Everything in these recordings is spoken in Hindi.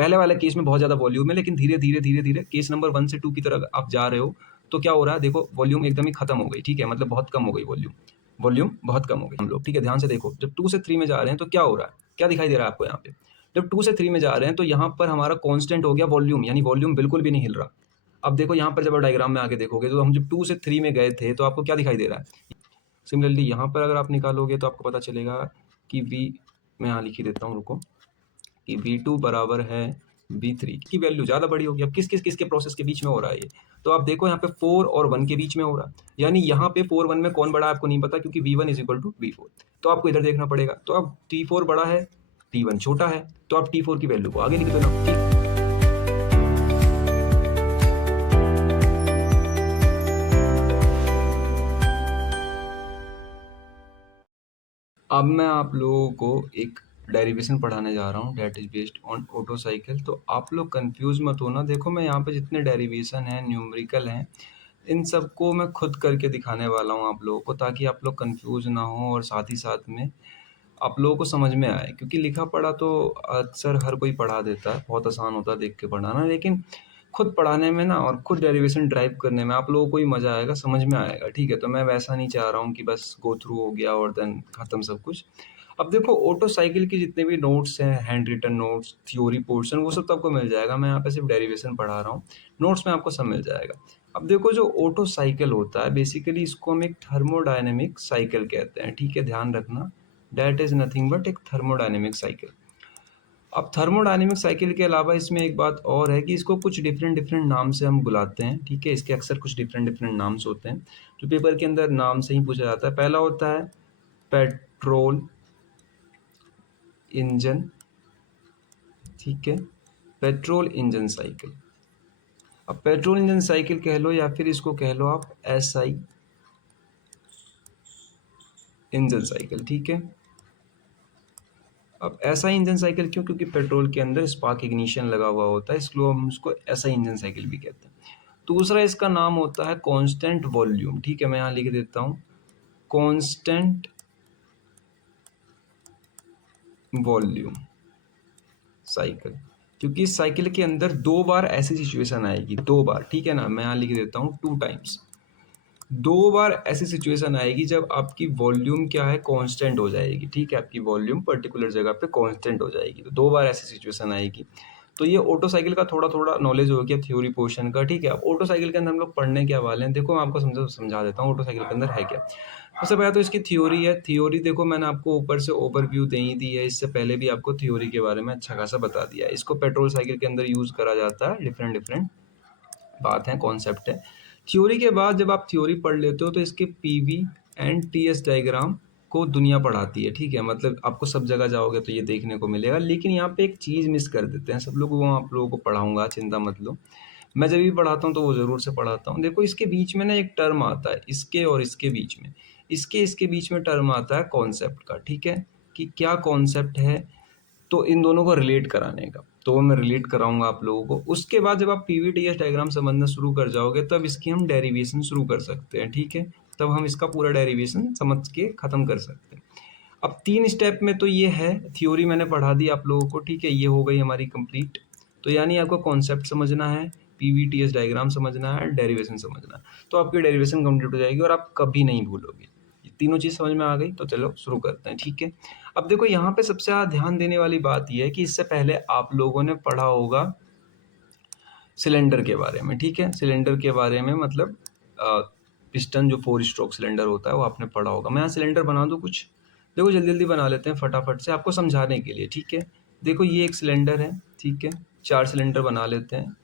पहले वाले केस में बहुत ज़्यादा वॉल्यूम है, लेकिन धीरे-धीरे केस नंबर 1 से 2 की तरफ आप जा रहे हो, तो क्या हो रहा है देखो, वॉल्यूम एकदम ही खत्म हो गई, ठीक है? मतलब बहुत कम हो गई वॉल्यूम, वॉल्यूम बहुत कम हो गई हम लोग, ठीक है? ध्यान से देखो, जब 2 से 3 में जा रहे हैं तो क्या हो रहा है? क्या दिखाई दे रहा है आपको यहाँ पे? जब 2 से 3 में जा रहे हैं तो यहाँ पर हमारा कांस्टेंट हो गया वॉल्यूम, यानी वॉल्यूम बिल्कुल भी नहीं हिल रहा। अब देखो यहाँ पर जब आप डायग्राम में आके देखोगे, तो हम जब 2 से 3 में गए थे, तो आपको क्या दिखाई दे रहा है? सिमिलरली यहाँ पर अगर आप निकालोगे तो आपको पता चलेगा कि मैं यहाँ लिख ही देता हूँ, रुको, कि V2 बराबर है V3 की वैल्यू ज़्यादा बड़ी होगी। अब किसके प्रोसेस के बीच में हो रहा है ये? तो आप देखो यहाँ पे 4 और 1 के बीच में हो रहा है। यानी यहाँ पे 4 1 में कौन बड़ा है आपको नहीं पता, क्योंकि V1 is equal to V4। तो आपको इधर देखना पड़ेगा। तो अब T4 बड़ा है, T1 छोटा है, तो आप T4 की वैल्यू को आगे लिख देना, ठीक। अब मैं आप लोगों को एक डेरिवेशन पढ़ाने जा रहा हूँ, that is based on auto cycle. तो आप लोग कंफ्यूज मत होना। देखो मैं यहाँ पे जितने डेरिवेशन हैं, न्यूमेरिकल हैं, इन सबको मैं खुद करके दिखाने वाला हूँ आप लोगों को, ताकि आप लोग कंफ्यूज ना हो और साथ ही साथ में आप लोगों को समझ में आए। क्योंकि लिखा पढ़ा तो अक्सर हर कोई पढ़ा देता है, बहुत आसान होता है देख के पढ़ाना, लेकिन खुद पढ़ाने में ना और खुद डेरिवेशन ड्राइव करने में आप लोगों को ही मज़ा आएगा, समझ में आएगा, ठीक है? तो मैं वैसा नहीं चाह रहा हूँ कि बस गो थ्रू हो गया और देन ख़त्म सब कुछ। अब देखो ऑटो साइकिल के जितने भी नोट्स हैं, handwritten notes, theory portion, वो सब तो आपको मिल जाएगा। मैं यहाँ पे सिर्फ डेरिवेशन पढ़ा रहा हूँ, नोट्स में आपको सब मिल जाएगा। अब देखो जो ऑटो साइकिल होता है, बेसिकली इसको हम एक थर्मोडायनेमिक साइकिल कहते हैं, ठीक है? ध्यान रखना, दैट इज़ नथिंग बट एक थर्मोडायनेमिक साइकिल। अब थर्मोडायनेमिक साइकिल के अलावा इसमें एक बात और है कि इसको कुछ डिफरेंट नाम से हम बुलाते हैं, ठीक है? इसके अक्सर कुछ डिफरेंट नाम्स होते हैं, जो पेपर के अंदर नाम से ही पूछा जाता है। पहला होता है पेट्रोल इंजन, ठीक है? Petrol engine cycle. अब पेट्रोल इंजन साइकिल कह लो या फिर इसको कह लो आप SI इंजन साइकिल, ठीक है? अब SI इंजन साइकिल क्यों? क्योंकि पेट्रोल के अंदर स्पार्क इग्निशन लगा हुआ होता है, इसलिए हम उसको SI इंजन साइकिल भी कहते हैं। दूसरा इसका नाम होता है कांस्टेंट वॉल्यूम, ठीक है? मैं यहाँ लिख देता हूँ कांस्टेंट वॉल्यूम साइकिल, क्योंकि इस साइकिल के अंदर 2 बार ऐसी सिचुएशन आएगी, 2 बार, ठीक है ना? मैं यहाँ लिख देता हूँ 2 टाइम्स। 2 बार ऐसी सिचुएशन आएगी जब आपकी वॉल्यूम क्या है, कांस्टेंट हो जाएगी, ठीक है? आपकी वॉल्यूम पर्टिकुलर जगह पे कांस्टेंट हो जाएगी, तो 2 बार ऐसी सिचुएशन आएगी। तो ये ऑटो साइकिल का थोड़ा नॉलेज हो गया थ्योरी पोर्शन का, ठीक है? अब ऑटो साइकिल के अंदर हम लोग पढ़ने क्या वाले हैं, देखो मैं आपको समझा देता हूँ ऑटो साइकिल के अंदर है क्या। सबसे पहले तो इसकी थ्योरी है। थ्योरी देखो मैंने आपको ऊपर से ओवरव्यू दे ही दी है, इससे पहले भी आपको थ्योरी के बारे में अच्छा खासा बता दिया है। इसको पेट्रोल साइकिल के अंदर यूज़ करा जाता है, डिफरेंट बात है, कॉन्सेप्ट है। थ्योरी के बाद जब आप थ्योरी पढ़ लेते हो तो इसके PV एंड TS डायग्राम को दुनिया पढ़ाती है, ठीक है? मतलब आपको सब जगह जाओगे तो ये देखने को मिलेगा, लेकिन यहाँ पे एक चीज़ मिस कर देते हैं सब लोग, वो आप लोगों को पढ़ाऊंगा, चिंता मत लो। मैं जब भी पढ़ाता हूँ तो वो ज़रूर से पढ़ाता हूँ। देखो इसके बीच में ना एक टर्म आता है, इसके और इसके बीच में, इसके बीच में टर्म आता है कॉन्सेप्ट का, ठीक है? कि क्या कॉन्सेप्ट है, तो इन दोनों को रिलेट कराने का, तो वो मैं रिलेट कराऊंगा आप लोगों को। उसके बाद जब आप PVTS डायग्राम समझना शुरू कर जाओगे तब इसकी हम डेरिवेशन शुरू कर सकते हैं, ठीक है? तब हम इसका पूरा डेरिवेशन समझ के ख़त्म कर सकते हैं। अब 3 स्टेप में तो ये है, थ्योरी मैंने पढ़ा दी आप लोगों को, ठीक है? ये हो गई हमारी कंप्लीट। तो यानी आपको कॉन्सेप्ट समझना है, PVTS डायग्राम समझना है, डेरिवेशन समझना है, तो आपकी डेरिवेशन कंप्लीट हो जाएगी और आप कभी नहीं भूलोगे। ये तीनों चीज़ समझ में आ गई, तो चलो शुरू करते हैं, ठीक है? अब देखो यहाँ पे सबसे ज़्यादा ध्यान देने वाली बात ये है कि इससे पहले आप लोगों ने पढ़ा होगा सिलेंडर के बारे में, ठीक है? सिलेंडर के बारे में मतलब पिस्टन जो 4 स्ट्रोक सिलेंडर होता है वो आपने पढ़ा होगा। मैं यहाँ सिलेंडर बना दूँ कुछ? देखो जल्दी बना लेते हैं फटाफट से आपको समझाने के लिए, ठीक है? देखो ये एक सिलेंडर है, ठीक है? 4 सिलेंडर बना लेते हैं।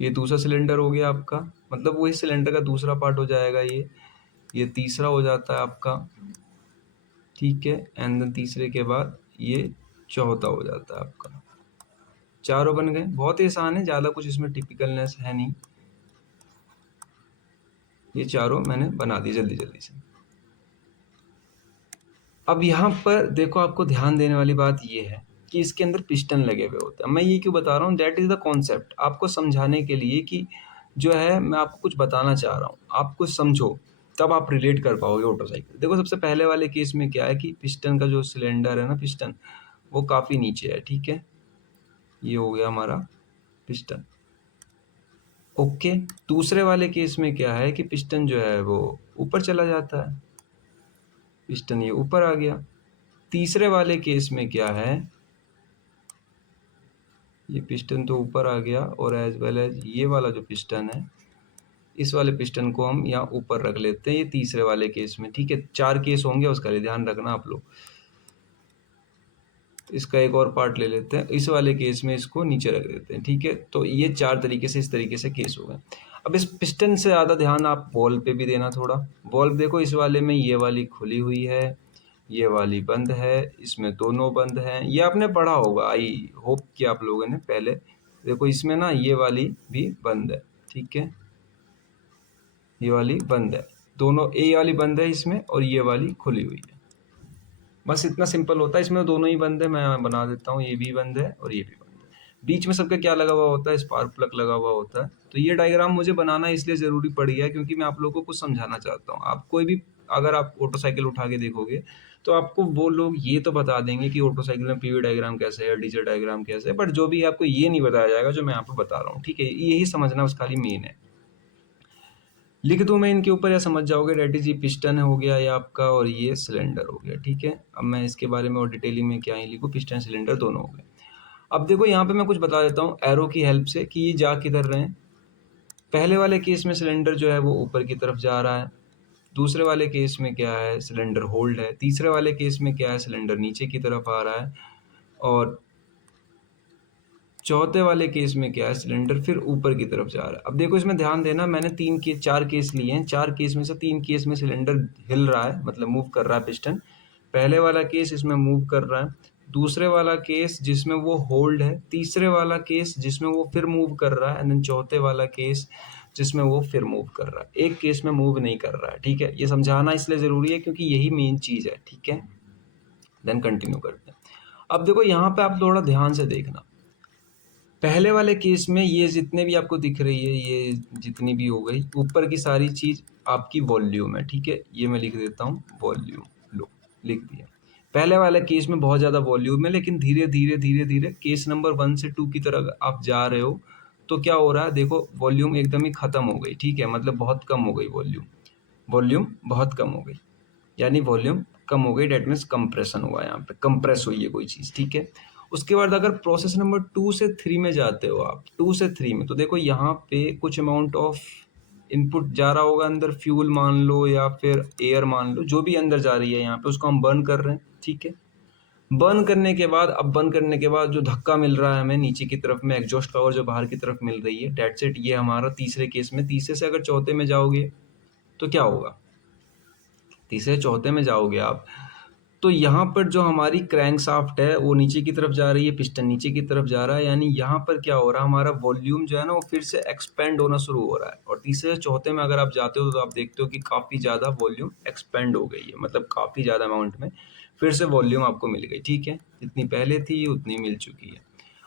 ये दूसरा सिलेंडर हो गया आपका, मतलब वही सिलेंडर का दूसरा पार्ट हो जाएगा ये तीसरा हो जाता है आपका, ठीक है? एंड देन तीसरे के बाद ये चौथा हो जाता है आपका। चारों बन गए, बहुत ही आसान है, ज़्यादा कुछ इसमें टिपिकलनेस है नहीं। ये चारों मैंने बना दी जल्दी से। अब यहाँ पर देखो आपको ध्यान देने वाली बात ये है कि इसके अंदर पिस्टन लगे हुए होते हैं। मैं ये क्यों बता रहा हूँ, दैट इज़ द कॉन्सेप्ट, आपको समझाने के लिए कि जो है मैं आपको कुछ बताना चाह रहा हूँ, आप कुछ समझो तब आप रिलेट कर पाओगे ऑटो साइकिल। देखो सबसे पहले वाले केस में क्या है कि पिस्टन का जो सिलेंडर है ना, पिस्टन वो काफ़ी नीचे है, ठीक है? ये हो गया हमारा पिस्टन। ओके, दूसरे वाले केस में क्या है कि पिस्टन जो है वो ऊपर चला जाता है, पिस्टन ये ऊपर आ गया। तीसरे वाले केस में क्या है, ये पिस्टन तो ऊपर आ गया और एज वेल एज ये वाला जो पिस्टन है, इस वाले पिस्टन को हम यहाँ ऊपर रख लेते हैं, ये तीसरे वाले केस में। ठीक है, 4 केस होंगे, उसका लिए ध्यान रखना आप लोग। इसका एक और पार्ट ले लेते हैं, इस वाले केस में इसको नीचे रख देते हैं। ठीक है, तो ये 4 तरीके से, इस तरीके से केस हो गए। अब इस पिस्टन से ज़्यादा ध्यान आप बॉल पे भी देना थोड़ा। बॉल देखो, इस वाले में ये वाली खुली हुई है, ये वाली बंद है, इसमें दोनों बंद हैं। ये आपने पढ़ा होगा, आई होप कि आप लोगों ने पहले। देखो इसमें ना ये वाली भी बंद है, ठीक है, ये वाली बंद है, दोनों, ये वाली बंद है इसमें और ये वाली खुली हुई है। बस इतना सिंपल होता है। इसमें दोनों ही बंद है, मैं बना देता हूँ, ये भी बंद है और ये भी बंद है। बीच में सबका क्या लगा हुआ होता है, स्पार्क प्लग लगा हुआ होता है। तो ये डायग्राम मुझे बनाना इसलिए ज़रूरी पड़ गया क्योंकि मैं आप लोगों को कुछ समझाना चाहता हूँ। आप कोई भी, अगर आप मोटरसाइकिल उठा के देखोगे तो आपको वो लोग ये तो बता देंगे कि मोटरसाइकिल में पीवी डायग्राम कैसे है, डीजल डायग्राम कैसे है, बट जो भी आपको ये नहीं बताया जाएगा जो मैं आपको बता रहा हूँ। ठीक है, यही समझना बस खाली मेन है। लिख दूं मैं इनके ऊपर या समझ जाओगे? डैट इज, ये पिस्टन हो गया ये आपका और ये सिलेंडर हो गया। ठीक है, अब मैं इसके बारे में और डिटेलिंग में क्या ही लिखूँ, पिस्टन सिलेंडर दोनों हो गए। अब देखो यहाँ पे मैं कुछ बता देता हूँ एरो की हेल्प से कि ये जा किधर रहे हैं। पहले वाले केस में सिलेंडर जो है वो ऊपर की तरफ जा रहा है, दूसरे वाले केस में क्या है, सिलेंडर होल्ड है, तीसरे वाले केस में क्या है, सिलेंडर नीचे की तरफ आ रहा है, और चौथे वाले केस में क्या है, सिलेंडर फिर ऊपर की तरफ जा रहा है। अब देखो इसमें ध्यान देना, मैंने 4 केस लिए हैं, 4 केस में से 3 केस में सिलेंडर हिल रहा है, मतलब मूव कर रहा है पिस्टन। पहले वाला केस इसमें मूव कर रहा है, दूसरे वाला केस जिसमें वो होल्ड है, तीसरे वाला केस जिसमें वो फिर मूव कर रहा है, एंड देन चौथे वाला केस जिसमें वो फिर मूव कर रहा है। एक केस में मूव नहीं कर रहा है। ठीक है, ये समझाना इसलिए ज़रूरी है क्योंकि यही मेन चीज़ है। ठीक है, देन कंटिन्यू करते हैं। अब देखो यहाँ पे आप थोड़ा ध्यान से देखना, पहले वाले केस में ये जितने भी आपको दिख रही है, ये जितनी भी हो गई ऊपर की सारी चीज़ आपकी वॉल्यूम है। ठीक है, ये मैं लिख देता हूँ वॉल्यूम, लो लिख दिया। पहले वाले केस में बहुत ज़्यादा वॉल्यूम है, लेकिन धीरे धीरे धीरे धीरे केस नंबर 1 से 2 की तरफ आप जा रहे हो तो क्या हो रहा है, देखो वॉल्यूम एकदम ही ख़त्म हो गई। ठीक है, मतलब बहुत कम हो गई वॉल्यूम, वॉल्यूम बहुत कम हो गई, यानी वॉल्यूम कम हो गई, डेट मीन्स कंप्रेशन हुआ, यहाँ पे कंप्रेस हुई है कोई चीज़। ठीक है, उसके बाद अगर प्रोसेस नंबर 2 से 3 में जाते हो आप, 2 से 3 में, तो देखो यहाँ पे कुछ अमाउंट ऑफ इनपुट जा रहा होगा अंदर, फ्यूल मान लो या फिर एयर मान लो, जो भी अंदर जा रही है यहाँ पे उसको हम बर्न कर रहे हैं। ठीक है, बर्न करने के बाद, अब बर्न करने के बाद जो धक्का मिल रहा है हमें नीचे की तरफ में, एग्जॉस्ट पावर जो बाहर की तरफ मिल रही है, डेट्स इट, ये हमारा तीसरे केस में। तीसरे से अगर चौथे में जाओगे तो क्या होगा, तीसरे चौथे में जाओगे आप तो यहाँ पर जो हमारी क्रैंक शाफ्ट है वो नीचे की तरफ जा रही है, पिस्टन नीचे की तरफ जा रहा है, यानी यहाँ पर क्या हो रहा है, हमारा वॉल्यूम जो है ना वो फिर से एक्सपेंड होना शुरू हो रहा है। और तीसरे से चौथे में अगर आप जाते हो तो आप देखते हो कि काफ़ी ज़्यादा वॉल्यूम एक्सपेंड हो गई है, मतलब काफ़ी ज़्यादा अमाउंट में फिर से वॉल्यूम आपको मिल गई। ठीक है, जितनी पहले थी उतनी मिल चुकी है।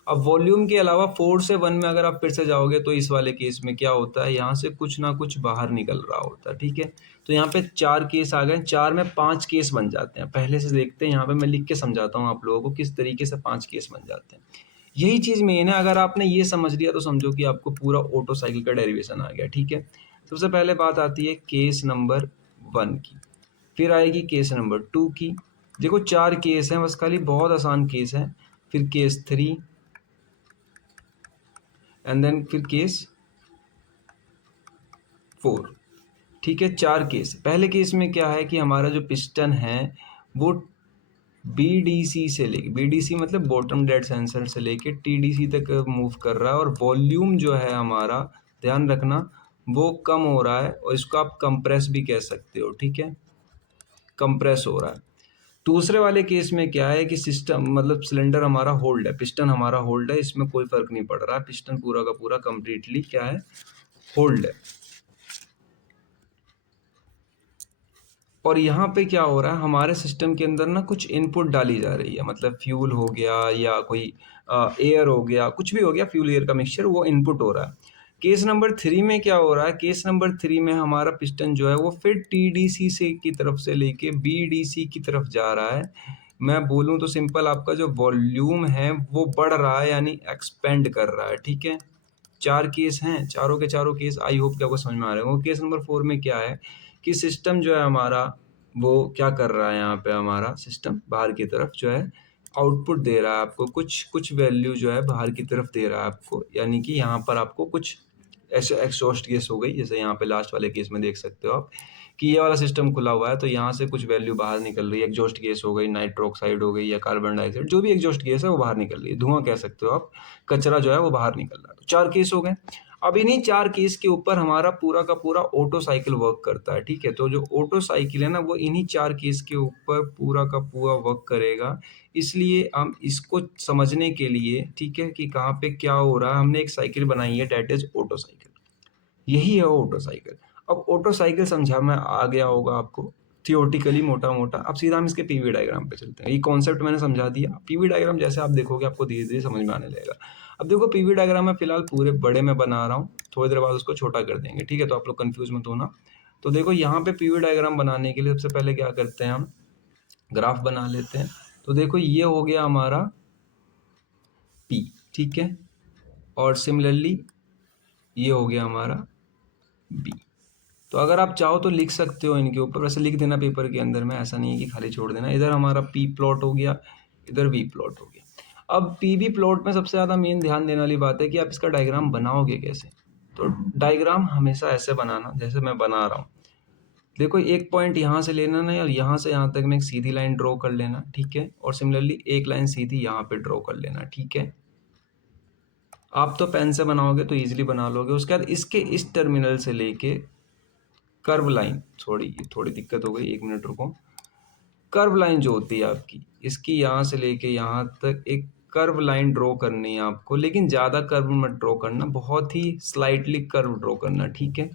अब वॉल्यूम के अलावा 4 से 1 में अगर आप फिर से जाओगे तो इस वाले केस में क्या होता है, यहाँ से कुछ ना कुछ बाहर निकल रहा होता है। ठीक है, तो यहाँ पे 4 केस आ गए, 4 में 5 केस बन जाते हैं। पहले से देखते हैं, यहाँ पे मैं लिख के समझाता हूँ आप लोगों को किस तरीके से 5 केस बन जाते हैं। यही चीज़ मेन है, अगर आपने ये समझ लिया तो समझो कि आपको पूरा ऑटो साइकिल का डेरिवेशन आ गया। ठीक है, सबसे पहले बात आती है केस नंबर 1 की, फिर आएगी केस नंबर 2 की। देखो 4 केस हैं बस खाली, बहुत आसान केस है। फिर केस 3 एंड देन फिर केस 4। ठीक है, 4 केस। पहले केस में क्या है कि हमारा जो पिस्टन है वो BDC से लेके, BDC मतलब बॉटम डेड सेंसर से लेके TDC तक मूव कर रहा है, और वॉल्यूम जो है हमारा, ध्यान रखना, वो कम हो रहा है, और इसको आप कंप्रेस भी कह सकते हो। ठीक है, कंप्रेस हो रहा है। दूसरे वाले केस में क्या है कि सिस्टम, मतलब सिलेंडर हमारा होल्ड है, पिस्टन हमारा होल्ड है, इसमें कोई फर्क नहीं पड़ रहा है, पिस्टन पूरा का पूरा कंप्लीटली क्या है, होल्ड है। और यहाँ पे क्या हो रहा है, हमारे सिस्टम के अंदर ना कुछ इनपुट डाली जा रही है, मतलब फ्यूल हो गया या कोई एयर हो गया, कुछ भी हो गया, फ्यूल एयर का मिक्सचर, वो इनपुट हो रहा है। केस नंबर 3 में क्या हो रहा है, केस नंबर 3 में हमारा पिस्टन जो है वो फिर TDC से की तरफ से लेके BDC की तरफ जा रहा है, मैं बोलूँ तो सिंपल आपका जो वॉल्यूम है वो बढ़ रहा है यानी एक्सपेंड कर रहा है, ठीक है। 4 केस हैं, चारों के चारों केस आई होप कि आपको समझ में आ रहे होंगे। केस नंबर 4 में क्या है कि सिस्टम जो है हमारा वो क्या कर रहा है, यहाँ पे हमारा सिस्टम बाहर की तरफ जो है आउटपुट दे रहा है आपको, कुछ वैल्यू जो है बाहर की तरफ दे रहा है आपको, यानी कि यहाँ पर आपको कुछ ऐसे एग्जॉस्ट गैस हो गई, जैसे यहाँ पे लास्ट वाले केस में देख सकते हो आप कि ये वाला सिस्टम खुला हुआ है तो यहाँ से कुछ वैल्यू बाहर निकल रही है, एग्जॉस्ट गैस हो गई, नाइट्रोक्साइड हो गई या कार्बन डाइऑक्साइड, जो भी एग्जॉस्ट गैस है वो बाहर निकल रही है, धुआं कह सकते हो आप, कचरा जो है वो बाहर निकल रहा है। तो 4 केस हो गए। अब इन्हीं 4 केस के ऊपर हमारा पूरा का पूरा ऑटो साइकिल वर्क करता है, ठीक है। तो जो ऑटो साइकिल है ना वो इन्हीं 4 केस के ऊपर पूरा का पूरा वर्क करेगा। इसलिए हम इसको समझने के लिए, ठीक है, कि कहाँ पे क्या हो रहा है, हमने एक साइकिल बनाई है, डेट इज ऑटो साइकिल। यही है ऑटो साइकिल। अब ऑटो साइकिल समझा में आ गया होगा आपको थियोरेटिकली मोटा मोटा। अब सीधा हम इसके पीवी डायग्राम पे चलते हैं। ये कॉन्सेप्ट मैंने समझा दिया। पीवी डायग्राम जैसे आप देखोगे आपको धीरे धीरे समझ में आने लगेगा। अब देखो पीवी डायग्राम मैं फिलहाल पूरे बड़े में बना रहा हूँ, थोड़ी देर बाद उसको छोटा कर देंगे, ठीक है। तो आप लोग कंफ्यूज मत होना। तो देखो यहाँ पे पीवी डायग्राम बनाने के लिए सबसे पहले क्या करते हैं, हम ग्राफ बना लेते हैं। तो देखो ये हो गया हमारा पी, ठीक है, और सिमिलरली ये हो गया हमारा बी। तो अगर आप चाहो तो लिख सकते हो इनके ऊपर, वैसे लिख देना पेपर के अंदर में, ऐसा नहीं है कि खाली छोड़ देना। इधर हमारा पी प्लॉट हो गया, इधर वी प्लॉट हो गया। अब पी वी प्लॉट में सबसे ज़्यादा मेन ध्यान देने वाली बात है कि आप इसका डायग्राम बनाओगे कैसे। तो डायग्राम हमेशा ऐसे बनाना जैसे मैं बना रहा हूँ। देखो एक पॉइंट यहाँ से लेना नहीं और यहाँ से यहाँ तक में एक सीधी लाइन ड्रॉ कर लेना, ठीक है। और सिमिलरली एक लाइन सीधी यहाँ पे ड्रॉ कर लेना, ठीक है। आप तो पेन से बनाओगे तो ईजिली बना लोगे। उसके बाद इसके इस टर्मिनल से लेके कर्व लाइन, थोड़ी दिक्कत हो गई, 1 मिनट रुको। कर्व लाइन जो होती है आपकी, इसकी यहाँ से लेके यहाँ तक एक कर्व लाइन ड्रॉ करनी है आपको, लेकिन ज़्यादा कर्व मत ड्रॉ करना, बहुत ही स्लाइटली कर्व ड्रॉ करना, ठीक है।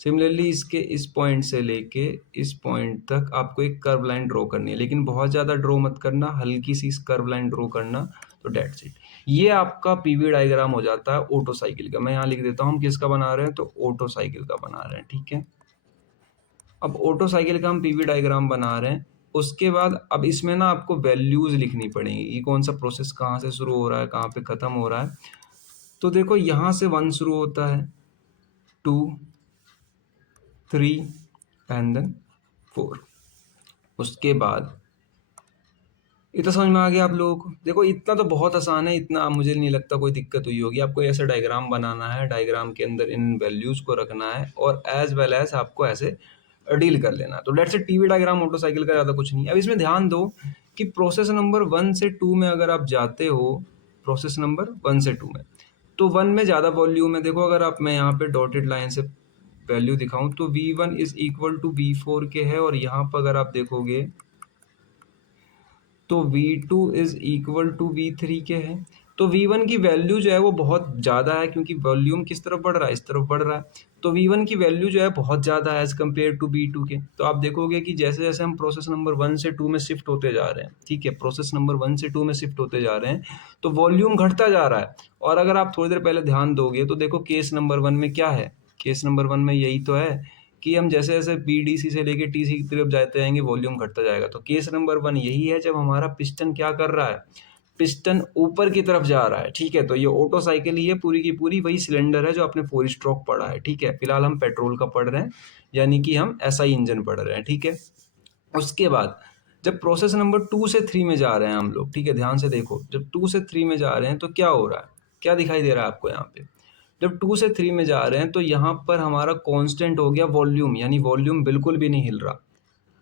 सिमिलरली इसके इस पॉइंट से लेके इस पॉइंट तक आपको एक कर्व लाइन ड्रॉ करनी है, लेकिन बहुत ज़्यादा ड्रॉ मत करना, हल्की सी कर्व लाइन ड्रॉ करना। तो डेट्स इट। ये आपका पीवी डायग्राम हो जाता है ऑटो साइकिल का। मैं यहाँ लिख देता हूँ हम किसका बना रहे हैं, तो ऑटो साइकिल का बना रहे हैं, ठीक है। अब ऑटो साइकिल का हम पीवी डायग्राम बना रहे हैं। उसके बाद अब इसमें ना आपको वैल्यूज लिखनी पड़ेंगी, ये कौन सा प्रोसेस कहाँ से शुरू हो रहा है, कहाँ पे खत्म हो रहा है। तो देखो यहाँ से 1 शुरू होता है, 2, 3 एंड देन 4। उसके बाद इतना समझ में आ गया आप लोगों को। देखो इतना तो बहुत आसान है, इतना मुझे नहीं लगता कोई दिक्कत हुई होगी आपको। ऐसा डायग्राम बनाना है, डायग्राम के अंदर इन वैल्यूज को रखना है और एज वेल एज आपको ऐसे डील कर लेना। तो let's say PV diagram motorcycle का ज़्यादा कुछ नहीं है। अब इसमें ध्यान दो कि प्रोसेस नंबर 1 से 2 में अगर आप जाते हो, प्रोसेस नंबर 1 से 2 में, तो 1 में ज़्यादा वॉल्यूम है। देखो अगर आप, मैं यहाँ पे डॉटेड लाइन से वैल्यू दिखाऊं तो V1 is equal to V4 के है, और यहाँ पर अगर आप देखोगे तो V2 is equal to V3 के है। तो V1 की वैल्यू जो है वो बहुत ज़्यादा है, क्योंकि वॉल्यूम किस तरफ बढ़ रहा है, इस तरफ बढ़ रहा है। तो V1 की वैल्यू जो है बहुत ज़्यादा है एज़ कम्पेयर टू V2 के। तो आप देखोगे कि जैसे जैसे हम प्रोसेस नंबर 1 से 2 में शिफ्ट होते जा रहे हैं, ठीक है, प्रोसेस नंबर 1 से 2 में शिफ्ट होते जा रहे हैं, तो वॉल्यूम घटता जा रहा है। और अगर आप थोड़ी देर पहले ध्यान दोगे तो देखो केस नंबर 1 में क्या है, केस नंबर 1 में यही तो है कि हम जैसे जैसे BDC से लेके TC की तरफ जाते जाएंगे वॉल्यूम घटता जाएगा। तो केस नंबर 1 यही है जब हमारा पिस्टन क्या कर रहा है, पिस्टन ऊपर की तरफ जा रहा है, ठीक है। तो ये ऑटो साइकिल ही है, पूरी की पूरी वही सिलेंडर है जो आपने 4 स्ट्रोक पढ़ा है, ठीक है। फिलहाल हम पेट्रोल का पढ़ रहे हैं, यानी कि हम SI इंजन पढ़ रहे हैं, ठीक है। उसके बाद जब प्रोसेस नंबर 2 से 3 में जा रहे हैं हम लोग, ठीक है, ध्यान से देखो, जब 2 से 3 में जा रहे हैं तो क्या हो रहा है, क्या दिखाई दे रहा है आपको यहाँ पे। जब 2 से 3 में जा रहे हैं तो यहाँ पर हमारा कांस्टेंट हो गया वॉल्यूम, यानी वॉल्यूम बिल्कुल भी नहीं हिल रहा।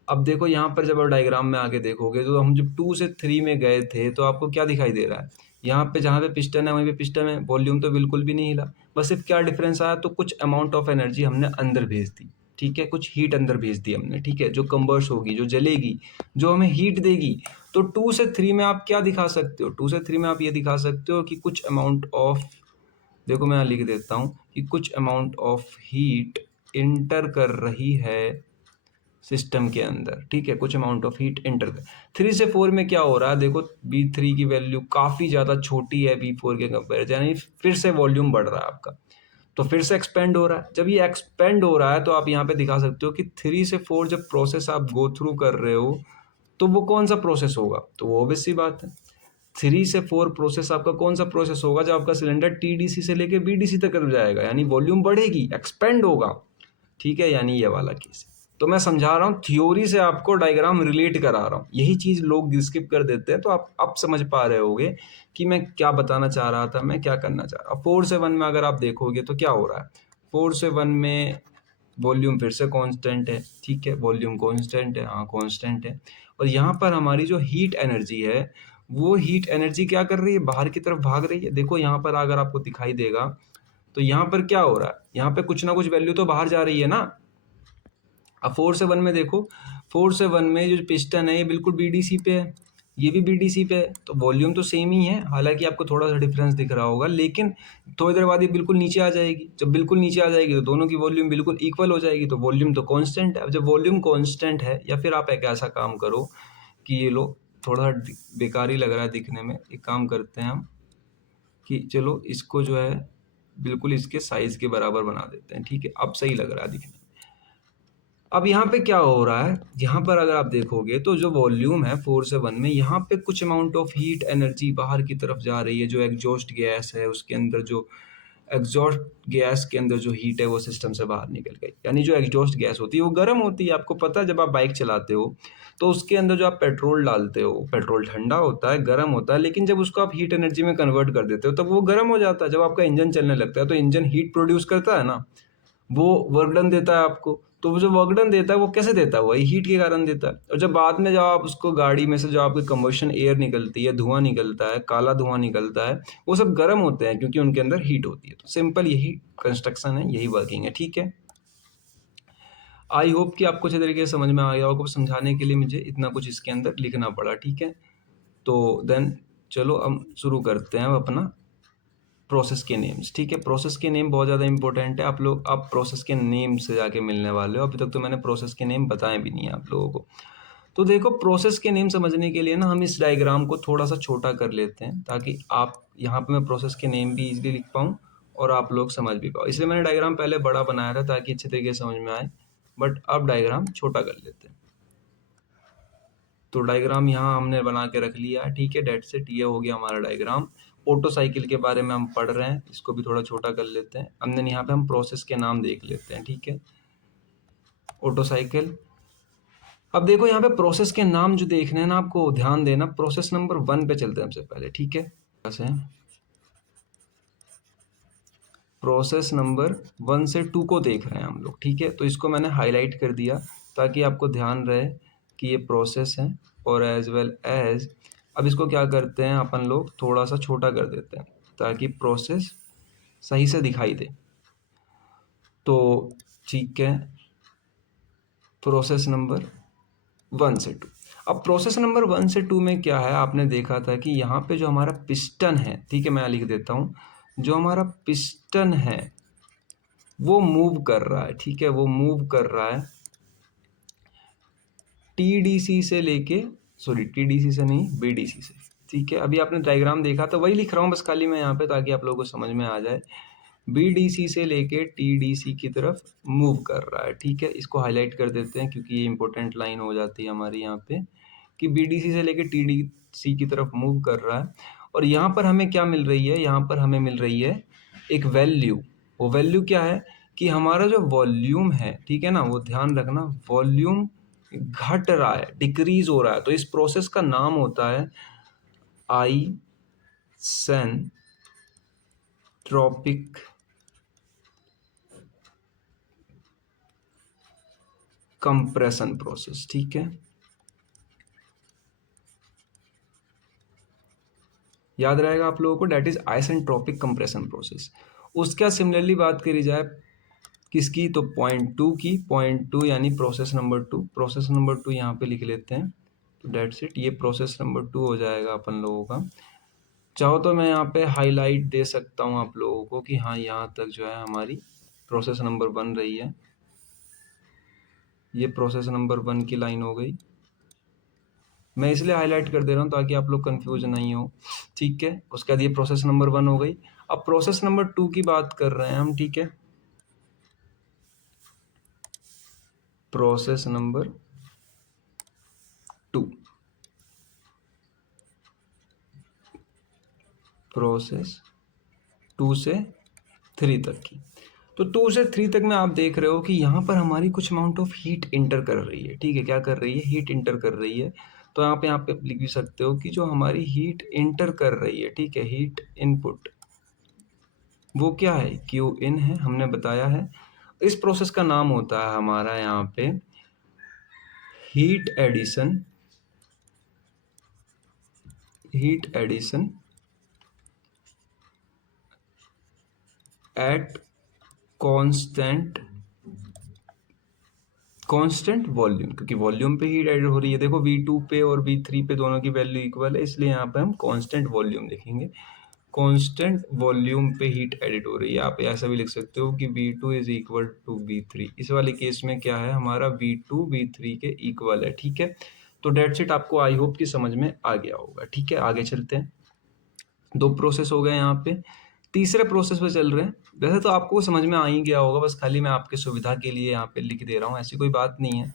अब देखो यहाँ पर जब आप डायग्राम में आके देखोगे तो हम जब 2 से 3 में गए थे तो आपको क्या दिखाई दे रहा है, यहाँ पे जहाँ पे पिस्टन है वहीं पे पिस्टन है, वॉल्यूम तो बिल्कुल भी नहीं हिला। बस सिर्फ क्या डिफरेंस आया, तो कुछ अमाउंट ऑफ एनर्जी हमने अंदर भेज दी, ठीक है, कुछ हीट अंदर भेज दी हमने, ठीक है, जो कंबर्स होगी, जो जलेगी, जो हमें हीट देगी। तो 2 से 3 में आप क्या दिखा सकते हो, 2 से 3 में आप ये दिखा सकते हो कि कुछ अमाउंट ऑफ, देखो मैं यहाँ लिख देता हूँ कि कुछ अमाउंट ऑफ हीट इंटर कर रही है सिस्टम के अंदर, ठीक है, कुछ अमाउंट ऑफ हीट इंटर कर। 3 से 4 में क्या हो रहा है, देखो V3 की वैल्यू काफ़ी ज़्यादा छोटी है V4 के कंपेरिजन, यानी फिर से वॉल्यूम बढ़ रहा है आपका, तो फिर से एक्सपेंड हो रहा है। जब ये एक्सपेंड हो रहा है तो आप यहाँ पे दिखा सकते हो कि 3 से 4 जब प्रोसेस आप गो थ्रू कर रहे हो तो वो कौन सा प्रोसेस होगा? तो वो ऑब्वियस सी बात है 3 से 4 प्रोसेस आपका कौन सा प्रोसेस होगा जब आपका सिलेंडर टीडीसी से लेके बीडीसी तक जाएगा, यानी वॉल्यूम बढ़ेगी, एक्सपेंड होगा, ठीक है, यानी ये वाला केस है। तो मैं समझा रहा हूँ थ्योरी से, आपको डायग्राम रिलेट करा रहा हूँ, यही चीज़ लोग स्किप कर देते हैं। तो आप अब समझ पा रहे होगे कि मैं क्या बताना चाह रहा था, मैं क्या करना चाह रहा हूँ। 4 से 1 में अगर आप देखोगे तो क्या हो रहा है, 4 से 1 में वॉल्यूम फिर से कांस्टेंट है, ठीक है, वॉल्यूम कांस्टेंट है, हाँ कांस्टेंट है। और यहाँ पर हमारी जो हीट एनर्जी है, वो हीट एनर्जी क्या कर रही है, बाहर की तरफ भाग रही है। देखो यहाँ पर अगर आपको दिखाई देगा तो यहाँ पर क्या हो रहा है, यहाँ पे कुछ ना कुछ वैल्यू तो बाहर जा रही है ना। अब 4 से 1 में देखो, 4 से 1 में जो पिस्टन है ये बिल्कुल बीडीसी पे है, ये भी बीडीसी पे है, तो वॉल्यूम तो सेम ही है, हालांकि आपको थोड़ा सा डिफरेंस दिख रहा होगा, लेकिन थोड़ी देर बाद ये बिल्कुल नीचे आ जाएगी। जब बिल्कुल नीचे आ जाएगी तो दोनों की वॉल्यूम बिल्कुल इक्वल हो जाएगी, तो वॉल्यूम तो कांस्टेंट है। अब जब वॉल्यूम कांस्टेंट है, या फिर आप एक ऐसा काम करो कि ये लो थोड़ा बेकार ही लग रहा है दिखने में, एक काम करते हैं हम कि चलो इसको जो है बिल्कुल इसके साइज के बराबर बना देते हैं, ठीक है, अब सही लग रहा है दिखने में। अब यहाँ पे क्या हो रहा है, यहाँ पर अगर आप देखोगे तो जो वॉल्यूम है 4 से 1 में, यहाँ पे कुछ अमाउंट ऑफ हीट एनर्जी बाहर की तरफ जा रही है। जो एग्जॉस्ट गैस है उसके अंदर, जो एग्जॉस्ट गैस के अंदर जो हीट है वो सिस्टम से बाहर निकल गई, यानी जो एग्जॉस्ट गैस होती है वो गर्म होती है। आपको पता है जब आप बाइक चलाते हो तो उसके अंदर जो आप पेट्रोल डालते हो, पेट्रोल ठंडा होता है, गर्म होता है, लेकिन जब उसको आप हीट एनर्जी में कन्वर्ट कर देते हो तब वो गर्म हो जाता है। जब आपका इंजन चलने लगता है तो इंजन हीट प्रोड्यूस करता है ना, वो वर्क डन देता है आपको। तो वो जो वर्क डन देता है वो कैसे देता है, वही हीट के कारण देता है। और जब बाद में जब आप उसको गाड़ी में से जो आपकी कंबशन एयर निकलती है, धुआं निकलता है, काला धुआं निकलता है, वो सब गर्म होते हैं क्योंकि उनके अंदर हीट होती है। तो सिंपल यही कंस्ट्रक्शन है, यही वर्किंग है, ठीक है। आई होप कि आपको अच्छे तरीके से समझ में आ गया होगा। समझाने के लिए मुझे इतना कुछ इसके अंदर लिखना पड़ा, ठीक है। तो देन चलो हम शुरू करते हैं अपना प्रोसेस के नेम्स, ठीक है। प्रोसेस के नेम बहुत ज़्यादा इंपॉर्टेंट है। आप लोग अब प्रोसेस के नेम से जाके मिलने वाले हो, अभी तक तो मैंने प्रोसेस के नेम बताए भी नहीं है आप लोगों को। तो देखो प्रोसेस के नेम समझने के लिए ना हम इस डायग्राम को थोड़ा सा छोटा कर लेते हैं, ताकि आप यहाँ पे मैं प्रोसेस के नेम भी इजीली लिख पाऊँ और आप लोग समझ भी पाओ। इसलिए मैंने डायग्राम पहले बड़ा बनाया था ताकि अच्छे तरीके से समझ में आए, बट अब डायग्राम छोटा कर लेते हैं। तो डायग्राम यहाँ हमने बना के रख लिया है, ठीक है, डेट सेट, ये हो गया हमारा डायग्राम। ऑटो साइकिल के बारे में हम पढ़ रहे हैं, इसको भी थोड़ा छोटा कर लेते हैं। हमने यहाँ पे हम प्रोसेस के नाम देख लेते हैं, ठीक है। Auto cycle. अब देखो यहाँ पे प्रोसेस के नाम जो देखने हैं ना, आपको ध्यान देना, प्रोसेस नंबर 1 पे चलते हैं सबसे पहले, ठीक है। प्रोसेस नंबर 1 से 2 को देख रहे हैं हम लोग, ठीक है। तो इसको मैंने हाईलाइट कर दिया ताकि आपको ध्यान रहे कि ये प्रोसेस है, और एज वेल एज अब इसको क्या करते हैं अपन लोग, थोड़ा सा छोटा कर देते हैं ताकि प्रोसेस सही से दिखाई दे। तो ठीक है, प्रोसेस नंबर 1 से 2। अब प्रोसेस नंबर 1 से 2 में क्या है, आपने देखा था कि यहाँ पे जो हमारा पिस्टन है, ठीक है, मैं लिख देता हूँ, जो हमारा पिस्टन है वो मूव कर रहा है, ठीक है, वो मूव कर रहा है टीडीसी से लेके, सॉरी टीडीसी से नहीं, बीडीसी से, ठीक है। अभी आपने डायग्राम देखा तो वही लिख रहा हूँ बस खाली मैं यहाँ पे, ताकि आप लोगों को समझ में आ जाए। बीडीसी से लेके टीडीसी की तरफ मूव कर रहा है, ठीक है। इसको हाईलाइट कर देते हैं क्योंकि ये इंपॉर्टेंट लाइन हो जाती है हमारी यहाँ पे, कि बीडीसी से लेके टीडीसी की तरफ मूव कर रहा है। और यहाँ पर हमें क्या मिल रही है, यहाँ पर हमें मिल रही है एक वैल्यू। वो वैल्यू क्या है कि हमारा जो वॉल्यूम है, ठीक है ना, वो ध्यान रखना, वॉल्यूम घट रहा है, डिक्रीज हो रहा है। तो इस प्रोसेस का नाम होता है आइसेंट्रोपिक कंप्रेशन प्रोसेस, ठीक है। याद रहेगा आप लोगों को, that is isentropic compression process. उसका सिमिलरली बात करी जाए किसकी, तो पॉइंट 2 की, पॉइंट 2 यानी प्रोसेस नंबर 2। प्रोसेस नंबर 2 यहाँ पे लिख लेते हैं, तो डेट्स इट, ये प्रोसेस नंबर 2 हो जाएगा अपन लोगों का। चाहो तो मैं यहाँ पे हाईलाइट दे सकता हूँ आप लोगों को कि हाँ यहाँ तक जो है हमारी प्रोसेस नंबर बन रही है। ये प्रोसेस नंबर 1 की लाइन हो गई, मैं इसलिए हाईलाइट कर दे रहा हूँ ताकि आप लोग कंफ्यूज नहीं हो, ठीक है। उसके बाद ये प्रोसेस नंबर 1 हो गई। अब प्रोसेस नंबर 2 की बात कर रहे हैं हम, ठीक है। प्रोसेस नंबर 2, प्रोसेस 2 से 3 तक की। तो 2 से 3 तक में आप देख रहे हो कि यहाँ पर हमारी कुछ अमाउंट ऑफ हीट इंटर कर रही है, ठीक है। क्या कर रही है? हीट इंटर कर रही है। तो यहाँ पे लिख भी सकते हो कि जो हमारी हीट इंटर कर रही है, ठीक है, हीट इनपुट, वो क्या है? क्यू इन है, हमने बताया है। इस प्रोसेस का नाम होता है हमारा यहाँ पे heat addition, heat addition at constant volume, क्योंकि वॉल्यूम पे हीट एड हो रही है। देखो V2 पे और V3 पे दोनों की वैल्यू इक्वल है, इसलिए यहाँ पे हम कांस्टेंट वॉल्यूम लिखेंगे। कांस्टेंट वॉल्यूम पे हीट एडिट हो रही है। आप ऐसा भी लिख सकते हो कि V2 is equal to V3। इस वाले केस में क्या है? हमारा V2 V3 के इक्वल है, ठीक है। तो डेट्स इट। आपको आई होप कि समझ में आ गया होगा, ठीक है। आगे चलते हैं। 2 प्रोसेस हो गए यहाँ पे, तीसरे प्रोसेस पे चल रहे हैं। वैसे तो आपको समझ में आ ही गया होगा, बस खाली मैं आपकी सुविधा के लिए यहाँ पे लिख दे रहा हूँ, ऐसी कोई बात नहीं है।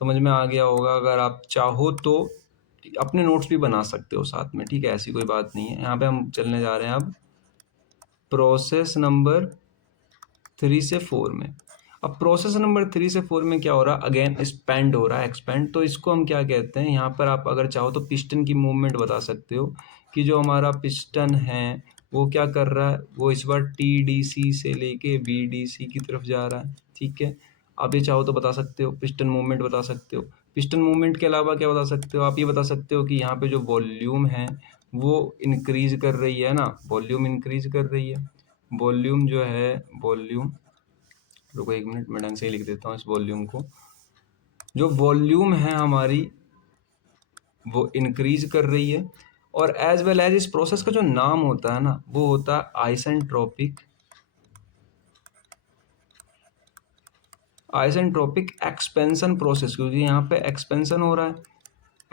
समझ में आ गया होगा। अगर आप चाहो तो अपने नोट्स भी बना सकते हो साथ में, ठीक है, ऐसी कोई बात नहीं है। यहाँ पे हम चलने जा रहे हैं अब प्रोसेस नंबर 3 से 4 में। अब प्रोसेस नंबर 3 से 4 में क्या हो रहा है? अगेन एक्सपेंड हो रहा है, एक्सपेंड। तो इसको हम क्या कहते हैं? यहाँ पर आप अगर चाहो तो पिस्टन की मूवमेंट बता सकते हो कि जो हमारा पिस्टन है वो क्या कर रहा है? वो इस बार TDC से लेके BDC की तरफ जा रहा है, ठीक है। आप ये चाहो तो बता सकते हो, पिस्टन मूवमेंट बता सकते हो। पिस्टन मूवमेंट के अलावा क्या बता सकते हो? आप ये बता सकते हो कि यहाँ पे जो वॉल्यूम है वो इंक्रीज कर रही है ना, वॉल्यूम इंक्रीज कर रही है। वॉल्यूम जो है, वॉल्यूम, रुको 1 मिनट, मैं ढंग से ही लिख देता हूँ इस वॉल्यूम को। जो वॉल्यूम है हमारी वो इंक्रीज कर रही है। और एज वेल एज इस प्रोसेस का जो नाम होता है ना, वो होता है आइसेंट्रोपिक एक्सपेंशन प्रोसेस, क्योंकि यहाँ पे एक्सपेंशन हो रहा है,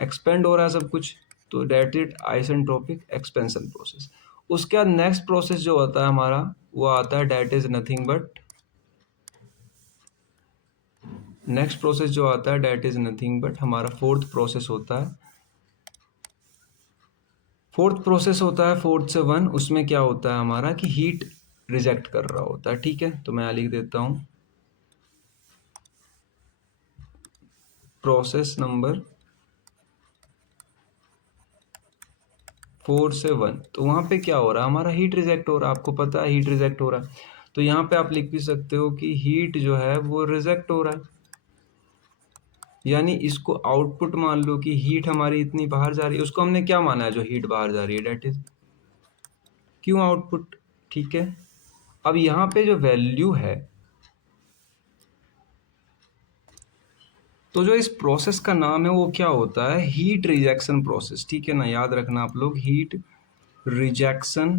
एक्सपेंड हो रहा है सब कुछ। तो that it isentropic expansion process. उसके बाद नेक्स्ट प्रोसेस जो होता है हमारा, वो आता है that is nothing but, next process जो आता है डेट इज नथिंग बट हमारा फोर्थ प्रोसेस होता है। फोर्थ प्रोसेस होता है 4 से 1। उसमें क्या होता है हमारा कि हीट रिजेक्ट कर रहा होता है, ठीक है। तो मैं लिख देता हूँ प्रोसेस नंबर 4 से 1। तो वहाँ पे क्या हो रहा है? हमारा हीट रिजेक्ट हो रहा है। आपको पता है हीट रिजेक्ट हो रहा है। तो यहाँ पे आप लिख भी सकते हो कि हीट जो है वो रिजेक्ट हो रहा है, यानी इसको आउटपुट मान लो कि हीट हमारी इतनी बाहर जा रही है। उसको हमने क्या माना है? जो हीट बाहर जा रही है, डेट इज क्यू आउटपुट, ठीक है। अब यहाँ पे जो वैल्यू है, तो जो इस प्रोसेस का नाम है वो क्या होता है? हीट रिजेक्शन प्रोसेस, ठीक है ना। याद रखना आप लोग, हीट रिजेक्शन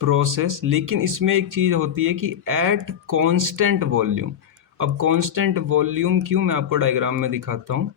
प्रोसेस। लेकिन इसमें एक चीज होती है कि एट कांस्टेंट वॉल्यूम। अब कांस्टेंट वॉल्यूम क्यों? मैं आपको डायग्राम में दिखाता हूँ।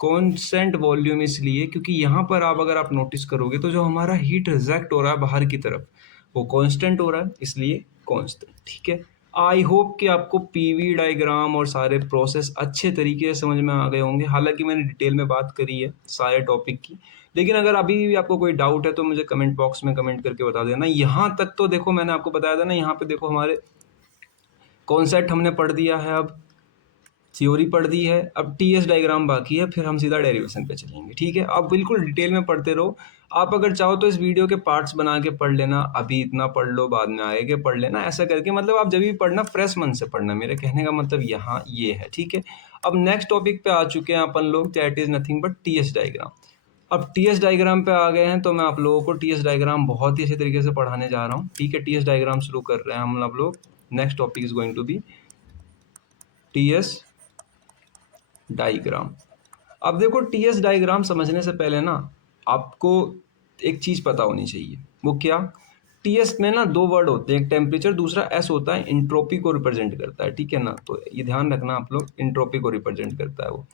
कांस्टेंट वॉल्यूम इसलिए क्योंकि यहाँ पर आप अगर आप नोटिस करोगे तो जो हमारा हीट रिजेक्ट हो रहा है बाहर की तरफ, वो कांस्टेंट हो रहा है, इसलिए कांस्टेंट, ठीक है। आई होप कि आपको पीवी डायग्राम और सारे प्रोसेस अच्छे तरीके से समझ में आ गए होंगे। हालांकि मैंने डिटेल में बात करी है सारे टॉपिक की, लेकिन अगर अभी भी आपको कोई डाउट है तो मुझे कमेंट बॉक्स में कमेंट करके बता देना। यहाँ तक तो देखो मैंने आपको बताया था ना, यहाँ पे देखो हमारे कॉन्सेप्ट हमने पढ़ दिया है, अब थ्योरी पढ़ दी है, अब टीएस डायग्राम बाकी है, फिर हम सीधा डेरिवेशन पे चलेंगे, ठीक है। आप बिल्कुल डिटेल में पढ़ते रहो। आप अगर चाहो तो इस वीडियो के पार्ट्स बना के पढ़ लेना, अभी इतना पढ़ लो, बाद में आगे पढ़ लेना, ऐसा करके। मतलब आप जब भी पढ़ना फ्रेश मन से पढ़ना, मेरे कहने का मतलब यहाँ ये है, ठीक है। अब नेक्स्ट टॉपिक पे आ चुके हैं अपन लोग, that is nothing but TS diagram. अब टीएस डायग्राम पे आ गए हैं, तो मैं आप लोगों को टीएस डायग्राम बहुत ही अच्छे तरीके से पढ़ाने जा रहा हूँ, ठीक है। टीएस डायग्राम शुरू कर रहे हैं हम लोग। Next topic is going to be TS diagram. अब देखो टीएस डायग्राम समझने से पहले ना आपको एक चीज पता होनी चाहिए, वो क्या? टीएस में ना 2 वर्ड होते हैं, एक टेम्परेचर, दूसरा एस होता है, इंट्रोपी को रिप्रेजेंट करता है, ठीक है ना। तो ये ध्यान रखना आप लोग, इंट्रोपी को रिप्रेजेंट करता है वो।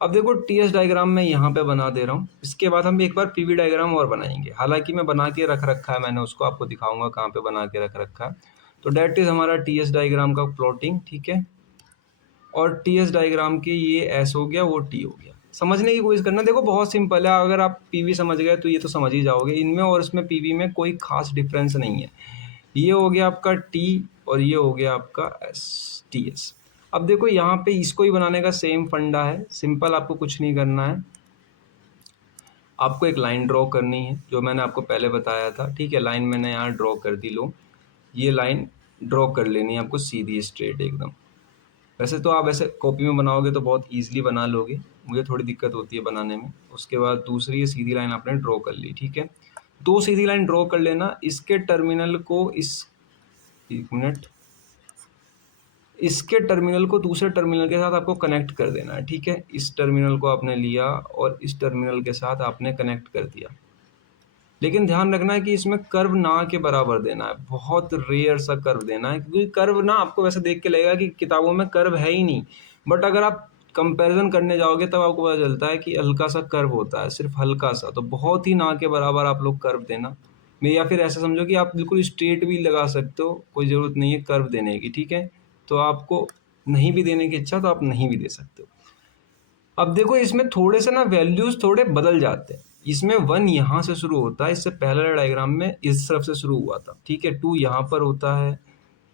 अब देखो टीएस डायग्राम मैं यहाँ पे बना दे रहा हूँ, इसके बाद हम एक बार पीवी डायग्राम और बनाएंगे। हालांकि मैं बना के रख रखा है, मैंने उसको आपको दिखाऊंगा कहाँ पे बना के रख रखा है। तो डेट इज हमारा टीएस डायग्राम का प्लॉटिंग, ठीक है। और टीएस डायग्राम के ये एस हो गया, वो टी हो गया। समझने की कोशिश करना। देखो बहुत सिंपल है, अगर आप पीवी समझ गए तो ये तो समझ ही जाओगे। इनमें और इसमें पीवी में कोई खास डिफरेंस नहीं है। ये हो गया आपका टी और ये हो गया आपका एस, टी एस। अब देखो यहाँ पे इसको ही बनाने का सेम फंडा है, सिंपल, आपको कुछ नहीं करना है। आपको एक लाइन ड्रॉ करनी है जो मैंने आपको पहले बताया था, ठीक है। लाइन मैंने यहाँ ड्रॉ कर दी, लो ये लाइन ड्रॉ कर लेनी है आपको सीधी स्ट्रेट एकदम। वैसे तो आप ऐसे कॉपी में बनाओगे तो बहुत ईजिली बना लोगे, मुझे थोड़ी दिक्कत होती है बनाने में। उसके बाद दूसरी सीधी लाइन आपने ड्रॉ कर ली, ठीक है। दो सीधी लाइन ड्रॉ कर लेना, इसके टर्मिनल को एक मिनट, इसके टर्मिनल को दूसरे टर्मिनल के साथ आपको कनेक्ट कर देना है, ठीक है। इस टर्मिनल को आपने लिया और इस टर्मिनल के साथ आपने कनेक्ट कर दिया। लेकिन ध्यान रखना है कि इसमें कर्व ना के बराबर देना है, बहुत रेयर सा कर्व देना है, क्योंकि कर्व ना आपको वैसे देख के लगेगा कि किताबों में कर्व है ही नहीं, बट अगर आप कंपैरिजन करने जाओगे तब आपको पता चलता है कि हल्का सा कर्व होता है, सिर्फ हल्का सा। तो बहुत ही ना के बराबर आप लोग कर्व देना, या फिर ऐसा समझो कि आप बिल्कुल स्ट्रेट भी लगा सकते हो, कोई ज़रूरत नहीं है कर्व देने की, ठीक है। तो आपको नहीं भी देने की इच्छा तो आप नहीं भी दे सकते हो। अब देखो इसमें थोड़े से ना वैल्यूज थोड़े बदल जाते हैं। इसमें 1 यहाँ से शुरू होता है, इससे पहले डायग्राम में इस तरफ से शुरू हुआ था, ठीक है। 2 यहाँ पर होता है,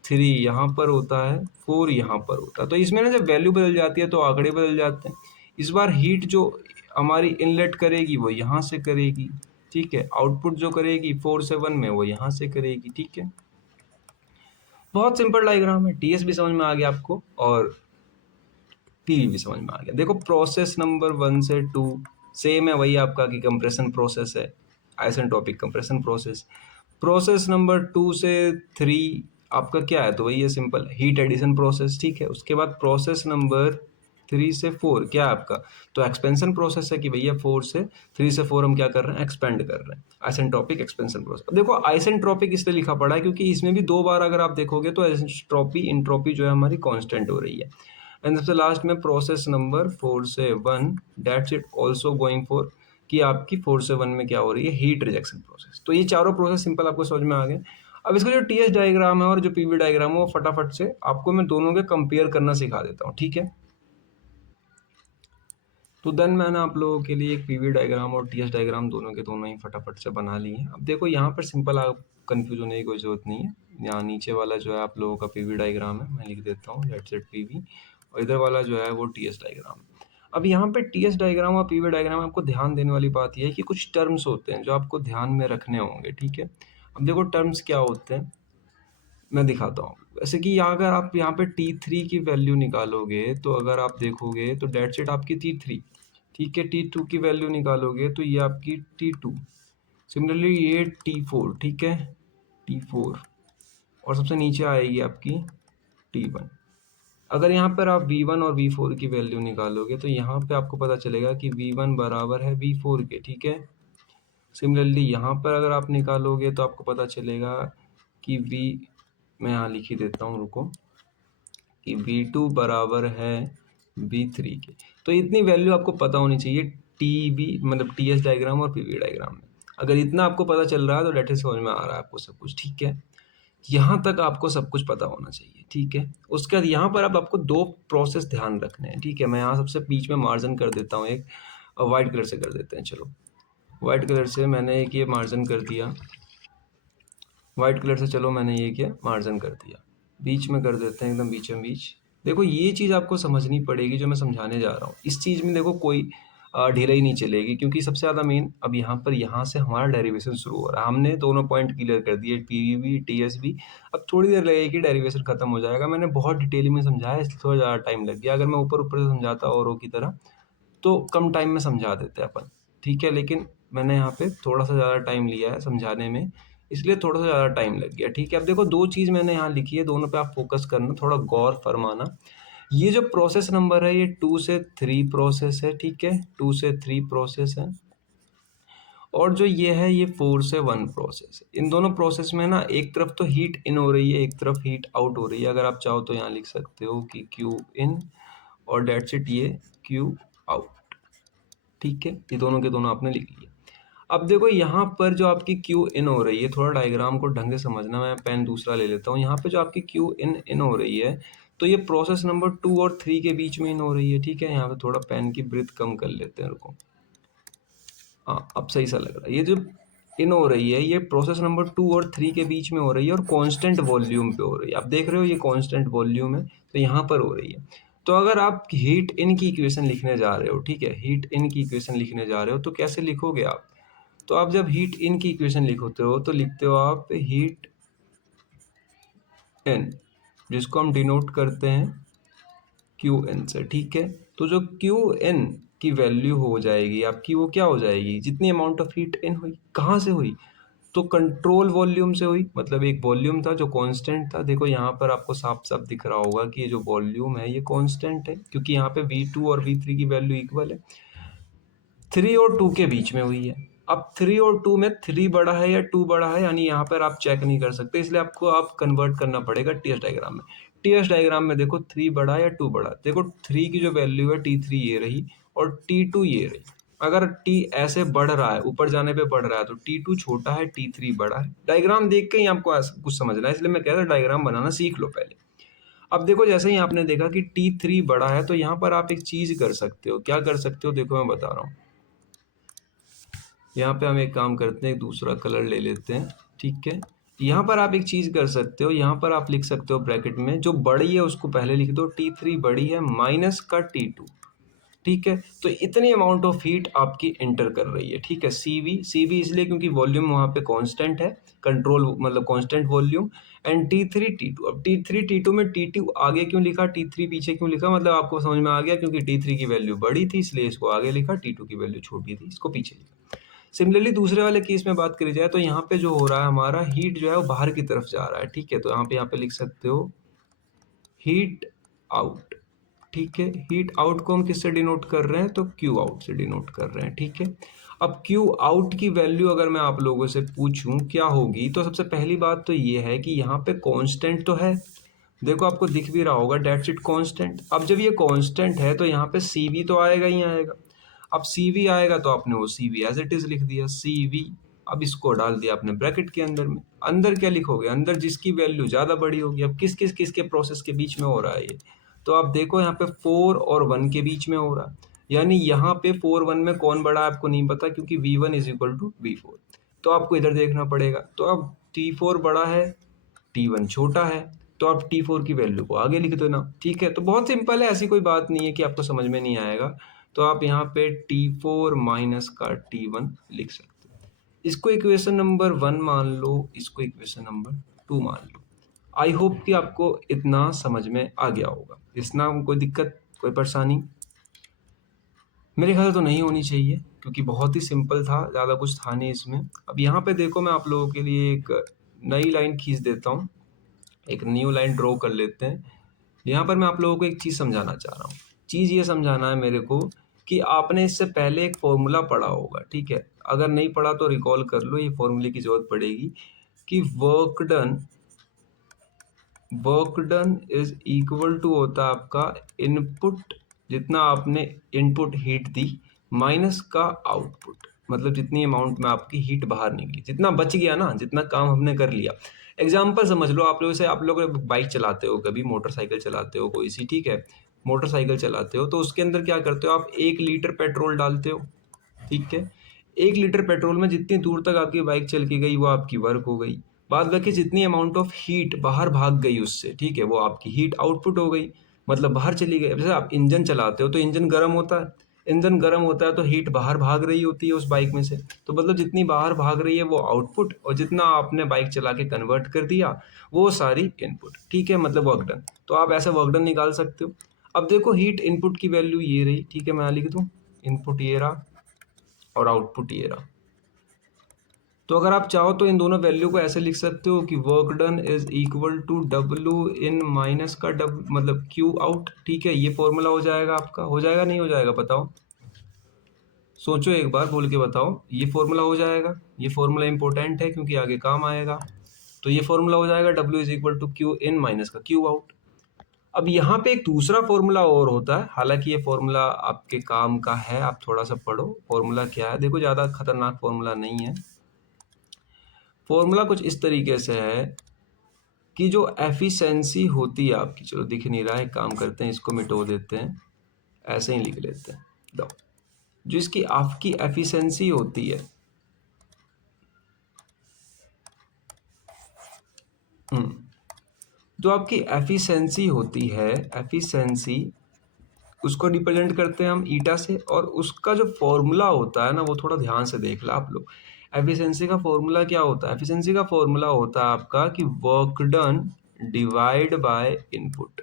3 यहाँ पर होता है, 4 यहाँ पर होता है। तो इसमें ना जब वैल्यू बदल जाती है तो आंकड़े बदल जाते हैं। इस बार हीट जो हमारी इनलेट करेगी वो यहाँ से करेगी, ठीक है। आउटपुट जो करेगी 4 से 1 में वो यहाँ से करेगी, ठीक है। बहुत सिंपल डायग्राम है, टीएस भी समझ में आ गया आपको और पीवी भी समझ में आ गया। देखो प्रोसेस नंबर 1 से 2 सेम है, वही आपका कि कंप्रेशन प्रोसेस है, isentropic compression process. Process number 2 से 3 आपका क्या है, तो वही है सिंपल हीट एडिशन प्रोसेस, ठीक है। उसके बाद प्रोसेस नंबर 3 से 4 क्या है आपका, तो एक्सपेंशन प्रोसेस है कि भैया 4 से 3 से 4 हम क्या कर रहे हैं, एक्सपेंड कर रहे हैं, आइसेंट्रोपिक एक्सपेंशन प्रोसेस। अब देखो आइसेंट्रोपिक इसलिए लिखा पड़ा है क्योंकि इसमें भी 2 बार अगर आप देखोगे तो आइसेंट्रोपी इंट्रोपी जो है हमारी कांस्टेंट हो रही है। एंड सबसे लास्ट में प्रोसेस नंबर 4 से 1 that's it also going for कि आपकी 4 से 1 में क्या हो रही है, हीट रिजेक्शन प्रोसेस। तो ये चारों प्रोसेस सिंपल आपको समझ में आ गए। अब इसका जो टीएस डायग्राम है और जो पीवी डायग्राम है वो फटाफट से आपको मैं दोनों के कंपेयर करना सिखा देता हूँ, ठीक है। तो देन मैंने आप लोगों के लिए एक पीवी डायग्राम और टीएस डायग्राम दोनों के दोनों ही फटाफट से बना लिए हैं। अब देखो यहाँ पर सिंपल, आप कंफ्यूज होने की कोई ज़रूरत नहीं है। यहाँ नीचे वाला जो है आप लोगों का पीवी डायग्राम है, मैं लिख देता हूँ लेट्स सेट पीवी, और इधर वाला जो है वो टीएस डायग्राम। अब यहाँ पे टीएस डायग्राम और पीवी डायग्राम में आपको ध्यान देने वाली बात यह है कि कुछ टर्म्स होते हैं जो आपको ध्यान में रखने होंगे, ठीक है। अब देखो टर्म्स क्या होते हैं मैं दिखाता हूँ। वैसे कि यहाँ अगर आप यहाँ पे T3 की वैल्यू निकालोगे तो अगर आप देखोगे तो डेट सेट आपकी T3, ठीक है। T2 की वैल्यू निकालोगे तो ये आपकी T2, सिमिलरली ये T4, ठीक है, T4, और सबसे नीचे आएगी आपकी T1। अगर यहाँ पर आप V1 और V4 की वैल्यू निकालोगे तो यहाँ पे आपको पता चलेगा कि V1 बराबर है V4 के, ठीक है। सिमिलरली यहाँ पर अगर आप निकालोगे तो आपको पता चलेगा कि मैं यहाँ लिख ही देता हूँ, रुको, कि V2 बराबर है V3 के। तो इतनी वैल्यू आपको पता होनी चाहिए टीवी मतलब टीएस डायग्राम और पीवी डायग्राम में। अगर इतना आपको पता चल रहा है तो डेट इज समझ में आ रहा है आपको सब कुछ, ठीक है। यहाँ तक आपको सब कुछ पता होना चाहिए, ठीक है। उसके बाद यहाँ पर अब आपको 2 प्रोसेस ध्यान रखने हैं, ठीक है। मैं यहाँ सबसे बीच में मार्जिन कर देता हूँ, एक वाइट कलर से कर देते हैं, चलो वाइट कलर से मैंने एक ये मार्जिन कर दिया, वाइट कलर से चलो मैंने ये किया मार्जिन कर दिया, बीच में कर देते हैं एकदम बीचों बीच। देखो ये चीज़ आपको समझनी पड़ेगी जो मैं समझाने जा रहा हूँ। इस चीज़ में देखो कोई ढिलाई नहीं चलेगी, क्योंकि सबसे ज़्यादा मेन अब यहाँ पर यहाँ से हमारा डेरिवेशन शुरू हो रहा है। हमने दोनों पॉइंट क्लियर कर दिए, पीवी टीएस भी। अब थोड़ी देर लगेगी, डेरिवेशन खत्म हो जाएगा। मैंने बहुत डिटेलिंग में समझाया इसलिए थोड़ा ज़्यादा टाइम लग गया। अगर मैं ऊपर ऊपर से समझाता औरों की तरह तो कम टाइम में समझा देते अपन, ठीक है। लेकिन मैंने यहाँ पे थोड़ा सा ज़्यादा टाइम लिया है समझाने में, इसलिए थोड़ा सा ज़्यादा टाइम लग गया, ठीक है। अब देखो 2 चीज़ मैंने यहाँ लिखी है, दोनों पे आप फोकस करना, थोड़ा गौर फरमाना। ये जो प्रोसेस नंबर है ये 2 से 3 प्रोसेस है, ठीक है, 2 से 3 प्रोसेस है। और जो ये है ये 4 से 1 प्रोसेस है। इन दोनों प्रोसेस में ना एक तरफ तो हीट इन हो रही है, एक तरफ हीट आउट हो रही है। अगर आप चाहो तो यहाँ लिख सकते हो कि क्यू इन और डेट्स इट ये क्यू आउट, ठीक है। ये दोनों के दोनों आपने लिख लिया। अब देखो यहाँ पर जो आपकी क्यू इन हो रही है, थोड़ा डायग्राम को ढंग से समझना, मैं पेन दूसरा ले लेता हूँ। यहाँ पे जो आपकी क्यू इन हो रही है तो ये प्रोसेस नंबर 2 और 3 के बीच में इन हो रही है, ठीक है। यहाँ पे थोड़ा पेन की ब्रीथ कम कर लेते हैं रुको। हाँ, अब सही सा लग रहा है। ये जो इन हो रही है ये प्रोसेस नंबर 2 और 3 के बीच में हो रही है और कांस्टेंट वॉल्यूम पे हो रही है। आप देख रहे हो ये कांस्टेंट वॉल्यूम है, तो यहाँ पर हो रही है। तो अगर आप हीट इन की इक्वेशन लिखने जा रहे हो, ठीक है, हीट इन की इक्वेशन लिखने जा रहे हो तो कैसे लिखोगे आप? तो आप जब हीट इन की इक्वेशन लिखते हो तो लिखते हो आप हीट इन, जिसको हम डिनोट करते हैं क्यू एन से, ठीक है। तो जो क्यू एन की वैल्यू हो जाएगी आपकी, वो क्या हो जाएगी? जितनी अमाउंट ऑफ हीट इन हुई, कहाँ से हुई? तो कंट्रोल वॉल्यूम से हुई। मतलब एक वॉल्यूम था जो कांस्टेंट था। देखो यहाँ पर आपको साफ साफ दिख रहा होगा कि ये जो वॉल्यूम है ये कांस्टेंट है, क्योंकि यहाँ पे V2 और V3 की वैल्यू इक्वल है। 3 और 2 के बीच में हुई है। अब 3 और 2 में 3 बड़ा है या 2 बड़ा है, यानी यहाँ पर आप चेक नहीं कर सकते, इसलिए आपको आप कन्वर्ट करना पड़ेगा टीएस डायग्राम में। टीएस डायग्राम में देखो 3 बड़ा है या 2 बड़ा है। देखो 3 की जो वैल्यू है T3 ये रही और T2 ये रही। अगर T ऐसे बढ़ रहा है, ऊपर जाने पे बढ़ रहा है, तो T2 छोटा है, T3 बड़ा है। डायग्राम देख के ही आपको कुछ समझना है, इसलिए मैं कह रहा डायग्राम बनाना सीख लो पहले। अब देखो जैसे ही आपने देखा कि T3 बड़ा है, तो यहाँ पर आप एक चीज कर सकते हो। क्या कर सकते हो? देखो मैं बता रहा हूँ। यहाँ पे हम एक काम करते हैं, एक दूसरा कलर ले लेते हैं, ठीक है। यहाँ पर आप एक चीज कर सकते हो, यहाँ पर आप लिख सकते हो ब्रैकेट में जो बड़ी है उसको पहले लिख दो, T3 बड़ी है माइनस का T2, ठीक है। तो इतनी अमाउंट ऑफ हीट आपकी एंटर कर रही है, ठीक है। सीवी इसलिए क्योंकि वॉल्यूम वहाँ पे कांस्टेंट है, कंट्रोल मतलब constant volume. And T3 T2, अब T3 T2 में T2 आगे क्यों लिखा, T3 पीछे क्यों लिखा, मतलब आपको समझ में आ गया, क्योंकि T3 की वैल्यू बड़ी थी इसलिए इसको आगे लिखा, T2 की वैल्यू छोटी थी इसको पीछे लिखा। सिमिलरली दूसरे वाले केस में बात करी जाए तो यहाँ पे जो हो रहा है हमारा हीट जो है वो बाहर की तरफ जा रहा है, ठीक है। तो यहाँ पे लिख सकते हो हीट आउट, ठीक है। हीट आउट को हम किससे डिनोट कर रहे हैं? तो क्यू आउट से डिनोट कर रहे हैं, ठीक है। अब क्यू आउट की वैल्यू अगर मैं आप लोगों से पूछूं क्या होगी, तो सबसे पहली बात तो ये है कि यहाँ पे कांस्टेंट तो है, देखो आपको दिख भी रहा होगा, डेट्स इट कांस्टेंट। अब जब ये कांस्टेंट है तो यहाँ पे CV तो आएगा ही आएगा। अब CV आएगा तो आपने वो CV एज इट इज लिख दिया, CV। अब इसको डाल दिया आपने ब्रैकेट के अंदर में। अंदर क्या लिखोगे? अंदर जिसकी वैल्यू ज्यादा बड़ी होगी। अब किस के प्रोसेस के बीच में हो रहा है ये? तो आप देखो यहाँ पे 4 और 1 के बीच में हो रहा है, यानी यहाँ पे 4 1 में कौन बड़ा है आपको नहीं पता, क्योंकि V1 is equal to V4। तो आपको इधर देखना पड़ेगा। तो अब T4 बड़ा है, T1 छोटा है, तो आप T4 की वैल्यू को आगे लिख देना, ठीक है। तो बहुत सिंपल है, ऐसी कोई बात नहीं है कि आपको समझ में नहीं आएगा। तो आप यहाँ पे T4 माइनस का T1 लिख सकते हो। इसको इक्वेशन नंबर 1 मान लो, इसको इक्वेशन नंबर 2 मान लो। आई होप कि आपको इतना समझ में आ गया होगा। इसना कोई दिक्कत, कोई परेशानी मेरे ख्याल तो नहीं होनी चाहिए, क्योंकि बहुत ही सिंपल था, ज़्यादा कुछ था नहीं इसमें। अब यहाँ पे देखो मैं आप लोगों के लिए एक नई लाइन खींच देता हूँ, एक न्यू लाइन ड्रॉ कर लेते हैं। यहाँ पर मैं आप लोगों को एक चीज़ समझाना चाह रहा हूँ। चीज़ ये समझाना है मेरे को कि आपने इससे पहले एक फॉर्मूला पढ़ा होगा, ठीक है। अगर नहीं पढ़ा तो रिकॉल कर लो, ये फॉर्मूले की जरूरत पड़ेगी कि work done is equal to होता है आपका इनपुट, जितना आपने इनपुट हीट दी, माइनस का आउटपुट, मतलब जितनी अमाउंट में आपकी हीट बाहर निकली, जितना बच गया ना, जितना काम हमने कर लिया। एग्जाम्पल समझ लो, आप लोग से, आप लोग बाइक चलाते हो, कभी मोटरसाइकिल चलाते हो कोई सी, ठीक है। मोटरसाइकिल चलाते हो तो उसके अंदर क्या करते हो आप? 1 लीटर पेट्रोल डालते हो, ठीक है। 1 लीटर पेट्रोल में जितनी दूर तक आपकी बाइक चल के गई वो आपकी वर्क हो गई। बाद बाकी जितनी अमाउंट ऑफ हीट बाहर भाग गई उससे, ठीक है, वो आपकी हीट आउटपुट हो गई, मतलब बाहर चली गई। जैसे आप इंजन चलाते हो तो इंजन गर्म होता है, इंजन गर्म होता है तो हीट बाहर भाग रही होती है उस बाइक में से, तो मतलब जितनी बाहर भाग रही है वो आउटपुट, और जितना आपने बाइक चला के कन्वर्ट कर दिया वो सारी इनपुट, ठीक है, मतलब वर्क डन। तो आप ऐसा वर्क डन निकाल सकते हो। अब देखो हीट इनपुट की वैल्यू ये रही, ठीक है, मैं लिख दूं इनपुट ये रहा और आउटपुट ये रहा। तो अगर आप चाहो तो इन दोनों वैल्यू को ऐसे लिख सकते हो कि work done is equal to W in minus का W, मतलब Q आउट, ठीक है। ये फॉर्मूला हो जाएगा आपका, हो जाएगा नहीं हो जाएगा बताओ, सोचो एक बार, बोल के बताओ। ये फॉर्मूला हो जाएगा, ये फॉर्मूला इंपॉर्टेंट है क्योंकि आगे काम आएगा। तो ये फॉर्मूला हो जाएगा W is equal to Q in minus का Q आउट। अब यहाँ पे एक दूसरा फॉर्मूला और होता है, हालांकि ये फॉर्मूला आपके काम का है, आप थोड़ा सा पढ़ो फॉर्मूला क्या है। देखो ज़्यादा खतरनाक फॉर्मूला नहीं है, फॉर्मूला कुछ इस तरीके से है कि जो एफिशिएंसी होती है आपकी, चलो दिख नहीं रहा है, काम करते हैं इसको मिटो देते हैं, ऐसे ही लिख लेते हैं। लो, जो इसकी आपकी एफिशिएंसी होती है, जो आपकी एफिशिएंसी होती है, एफिशिएंसी उसको रिप्रेजेंट करते हैं हम ईटा से, और उसका जो फॉर्मूला होता है ना, वो थोड़ा ध्यान से देख लो आप लोग। एफिशिएंसी का फॉर्मूला क्या होता है? एफिशिएंसी का फॉर्मूला होता है आपका कि work done divide by input.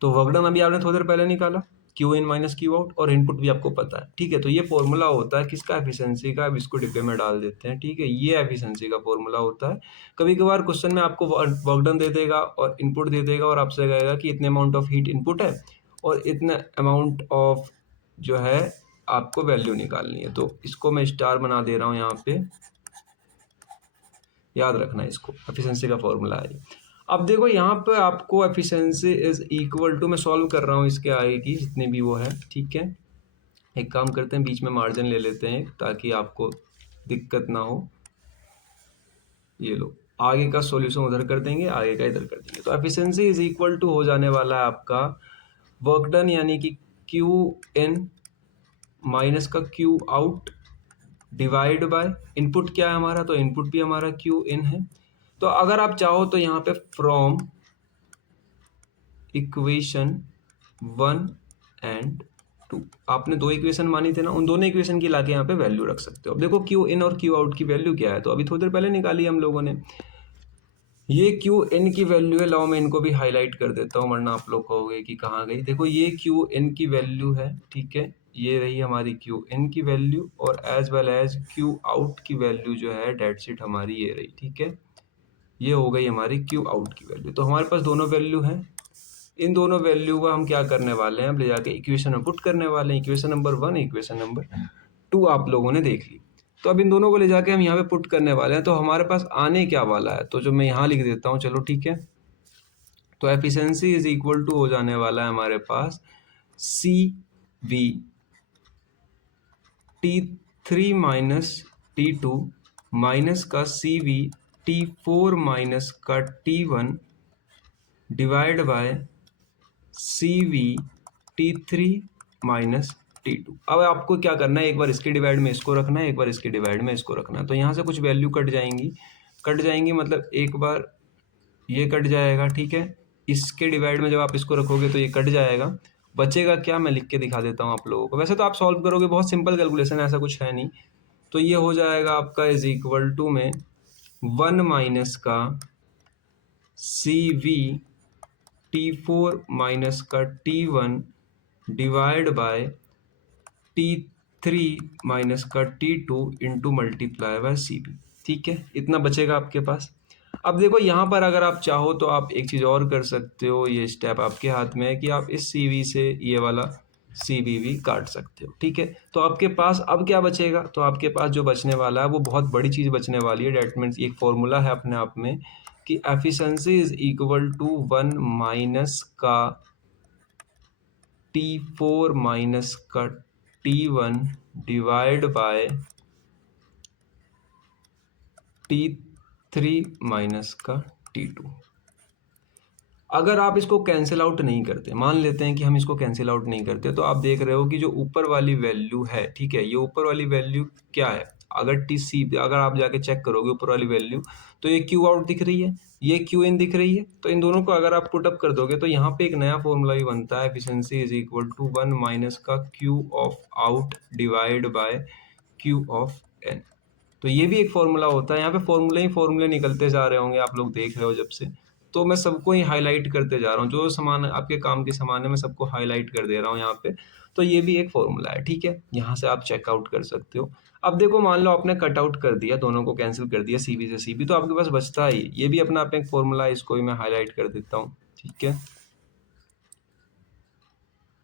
तो वर्क डन अभी आपने थोड़ी देर पहले निकाला, Q in minus Q out, और इनपुट भी आपको पता है, ठीक है। तो ये फॉर्मूला होता है किसका? एफिशिएंसी का। अब इसको डिब्बे में डाल देते हैं, ठीक है। ये एफिशिएंसी का फॉर्मूला होता है। कभी कभार क्वेश्चन में आपको वर्क डन दे देगा और इनपुट दे देगा, और आपसे कहेगा कि इतने अमाउंट ऑफ हीट इनपुट है और इतने अमाउंट ऑफ जो है आपको वैल्यू निकालनी है। तो इसको मैं स्टार बना दे रहा हूँ यहाँ पे, याद रखना इसको, एफिशिएंसी का फॉर्मूला है। अब देखो यहाँ पे आपको एफिशिएंसी इज इक्वल टू, मैं सॉल्व कर रहा हूँ इसके आगे की जितने भी वो है, ठीक है। एक काम करते हैं, बीच में मार्जिन ले लेते हैं ताकि आपको दिक्कत ना हो। ये लो, आगे का सॉल्यूशन उधर कर देंगे, आगे का इधर कर देंगे। तो एफिशिएंसी इज इक्वल टू हो जाने वाला है आपका वर्क डन यानी कि क्यू इन माइनस का Q out divide by input. क्या है हमारा? तो इनपुट भी हमारा क्यू इन है। तो अगर आप चाहो तो यहाँ पे फ्रॉम इक्वेशन 1 एंड 2, आपने दो इक्वेशन मानी थे ना, उन दोनों इक्वेशन की लाके यहाँ पे वैल्यू रख सकते हो। अब देखो क्यू इन और क्यू आउट की वैल्यू क्या है, तो अभी थोड़ी देर पहले निकाली हम लोगों ने। ये क्यू इन की वैल्यू है, लाओ मैं इनको भी हाईलाइट कर देता हूँ वरना आप लोग कहोगे कि कहाँ गई। देखो ये क्यू इन की वैल्यू है, ठीक है। ये रही हमारी क्यू इन की वैल्यू, और as well as Q out की वैल्यू जो है डेट शीट हमारी ये रही, ठीक है। ये हो गई हमारी क्यू आउट की वैल्यू। तो हमारे पास दोनों वैल्यू हैं। इन दोनों वैल्यू का हम क्या करने वाले हैं? अब ले जाके इक्वेशन में पुट करने वाले हैं। इक्वेशन नंबर 1, इक्वेशन नंबर 2 आप लोगों ने देख ली। तो अब इन दोनों को ले जाके हम यहाँ पे पुट करने वाले हैं। तो हमारे पास आने क्या वाला है, तो जो मैं यहाँ लिख देता हूँ, चलो ठीक है। तो एफिशिएंसी इज इक्वल टू हो जाने वाला है हमारे पास C V T3 minus T2 minus का सी वी T4 माइनस का T1 divide by C V T3 minus T2। अब आपको क्या करना है, एक बार इसके डिवाइड में इसको रखना है, एक बार इसके डिवाइड में इसको रखना है। तो यहाँ से कुछ वैल्यू कट जाएंगी, मतलब एक बार ये कट जाएगा, ठीक है। इसके डिवाइड में जब आप इसको रखोगे तो ये कट जाएगा, बचेगा क्या? मैं लिख के दिखा देता हूँ आप लोगों को। वैसे तो आप सॉल्व करोगे, बहुत सिंपल कैलकुलेशन है, ऐसा कुछ है नहीं। तो ये हो जाएगा आपका इज इक्वल टू में 1 माइनस का सी वी T4 माइनस का T1 divide bye T3 minus का T2 into multiply by C V, ठीक है। इतना बचेगा आपके पास। अब देखो यहाँ पर अगर आप चाहो तो आप एक चीज़ और कर सकते हो, ये स्टेप आपके हाथ में है कि आप इस सी वी से ये वाला सी वी भी काट सकते हो, ठीक है। तो आपके पास अब क्या बचेगा? तो आपके पास जो बचने वाला है वो बहुत बड़ी चीज़ बचने वाली है। डेट मीन्स एक फॉर्मूला है अपने आप में कि efficiency is equal to 1 minus का T4 माइनस का T1 divide bye T3 minus का T2। अगर आप इसको कैंसिल आउट नहीं करते, मान लेते हैं कि हम इसको कैंसिल आउट नहीं करते, तो आप देख रहे हो कि जो ऊपर वाली वैल्यू है, ठीक है, ये ऊपर वाली वैल्यू क्या है? अगर अगर आप जाके चेक करोगे ऊपर वाली वैल्यू, तो ये क्यू आउट दिख रही है, ये क्यू इन दिख रही है। तो इन दोनों को अगर आप पुटअप कर दोगे तो यहाँ पे एक नया फॉर्मूला भी बनता है, efficiency is equal to 1 minus का Q of out divide by Q of N. तो ये भी एक फॉर्मूला होता है। यहाँ पे फॉर्मूले निकलते जा रहे होंगे, आप लोग देख रहे हो जब से। तो मैं सबको ही हाईलाइट करते जा रहा हूँ, जो सामान आपके काम के सामान है मैं सबको हाईलाइट कर दे रहा हूँ यहाँ पे। तो ये भी एक फॉर्मूला है, ठीक है। यहाँ से आप चेकआउट कर सकते हो। अब देखो, मान लो आपने कट आउट कर दिया, दोनों को कैंसिल कर दिया, सी बी से सी बी, तो आपके पास बचता है ये भी अपना आप एक फॉर्मूला है, इसको भी मैं हाईलाइट कर देता हूँ, ठीक है।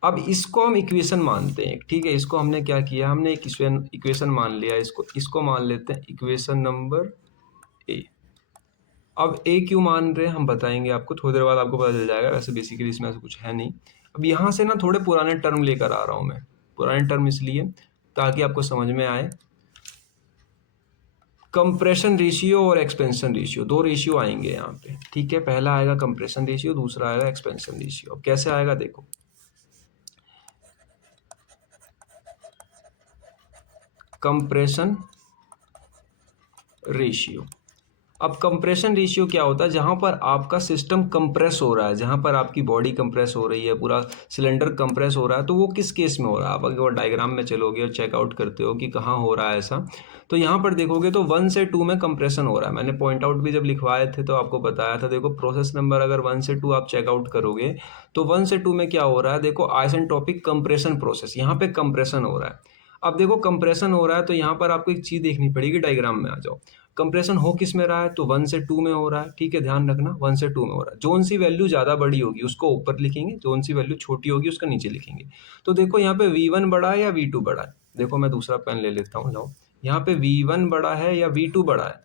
अब इसको हम इक्वेशन मानते हैं, ठीक है। इसको हमने क्या किया, हमने एक इक्वेशन मान लिया, इसको मान लेते हैं इक्वेशन नंबर ए। अब ए क्यों मान रहे हैं हम बताएंगे आपको, थोड़ी देर बाद आपको पता चल जाएगा। वैसे बेसिकली इसमें ऐसा कुछ है नहीं। अब यहाँ से ना थोड़े पुराने टर्म लेकर आ रहा हूँ मैं, पुराने टर्म इसलिए ताकि आपको समझ में आए। कंप्रेशन रेशियो और एक्सपेंशन रेशियो, दो रेशियो आएंगे यहाँ पे, ठीक है। पहला आएगा कंप्रेशन रेशियो, दूसरा आएगा एक्सपेंशन रेशियो। अब कैसे आएगा देखो, कंप्रेशन रेशियो। अब कंप्रेशन रेशियो क्या होता है, जहाँ पर आपका सिस्टम कंप्रेस हो रहा है, जहाँ पर आपकी बॉडी कंप्रेस हो रही है, पूरा सिलेंडर कंप्रेस हो रहा है, तो वो किस केस में हो रहा है। आप अगर डायग्राम में चलोगे और चेकआउट करते हो कि कहाँ हो रहा है ऐसा, तो यहाँ पर देखोगे तो 1 से 2 में कंप्रेशन हो रहा है। मैंने पॉइंट आउट भी जब लिखवाए थे तो आपको बताया था, देखो प्रोसेस नंबर अगर 1 से 2 आप चेकआउट करोगे तो 1 से 2 में क्या हो रहा है, देखो आइसेंट्रोपिक कंप्रेशन प्रोसेस, यहाँ पे कंप्रेशन हो रहा है। अब देखो कंप्रेशन हो रहा है तो यहाँ पर आपको एक चीज़ देखनी पड़ेगी, डायग्राम में आ जाओ। कंप्रेशन हो किस में रहा है, तो 1 से 2 में हो रहा है, ठीक है, ध्यान रखना 1 से 2 में हो रहा है। जोन सी वैल्यू ज़्यादा बड़ी होगी उसको ऊपर लिखेंगे, जोन सी वैल्यू छोटी होगी उसका नीचे लिखेंगे। तो देखो यहाँ पे V1 बड़ा है या V2 बड़ा है, देखो मैं दूसरा पेन ले लेता हूँ, जाओ यहाँ पे V1 बड़ा है या V2 बड़ा है।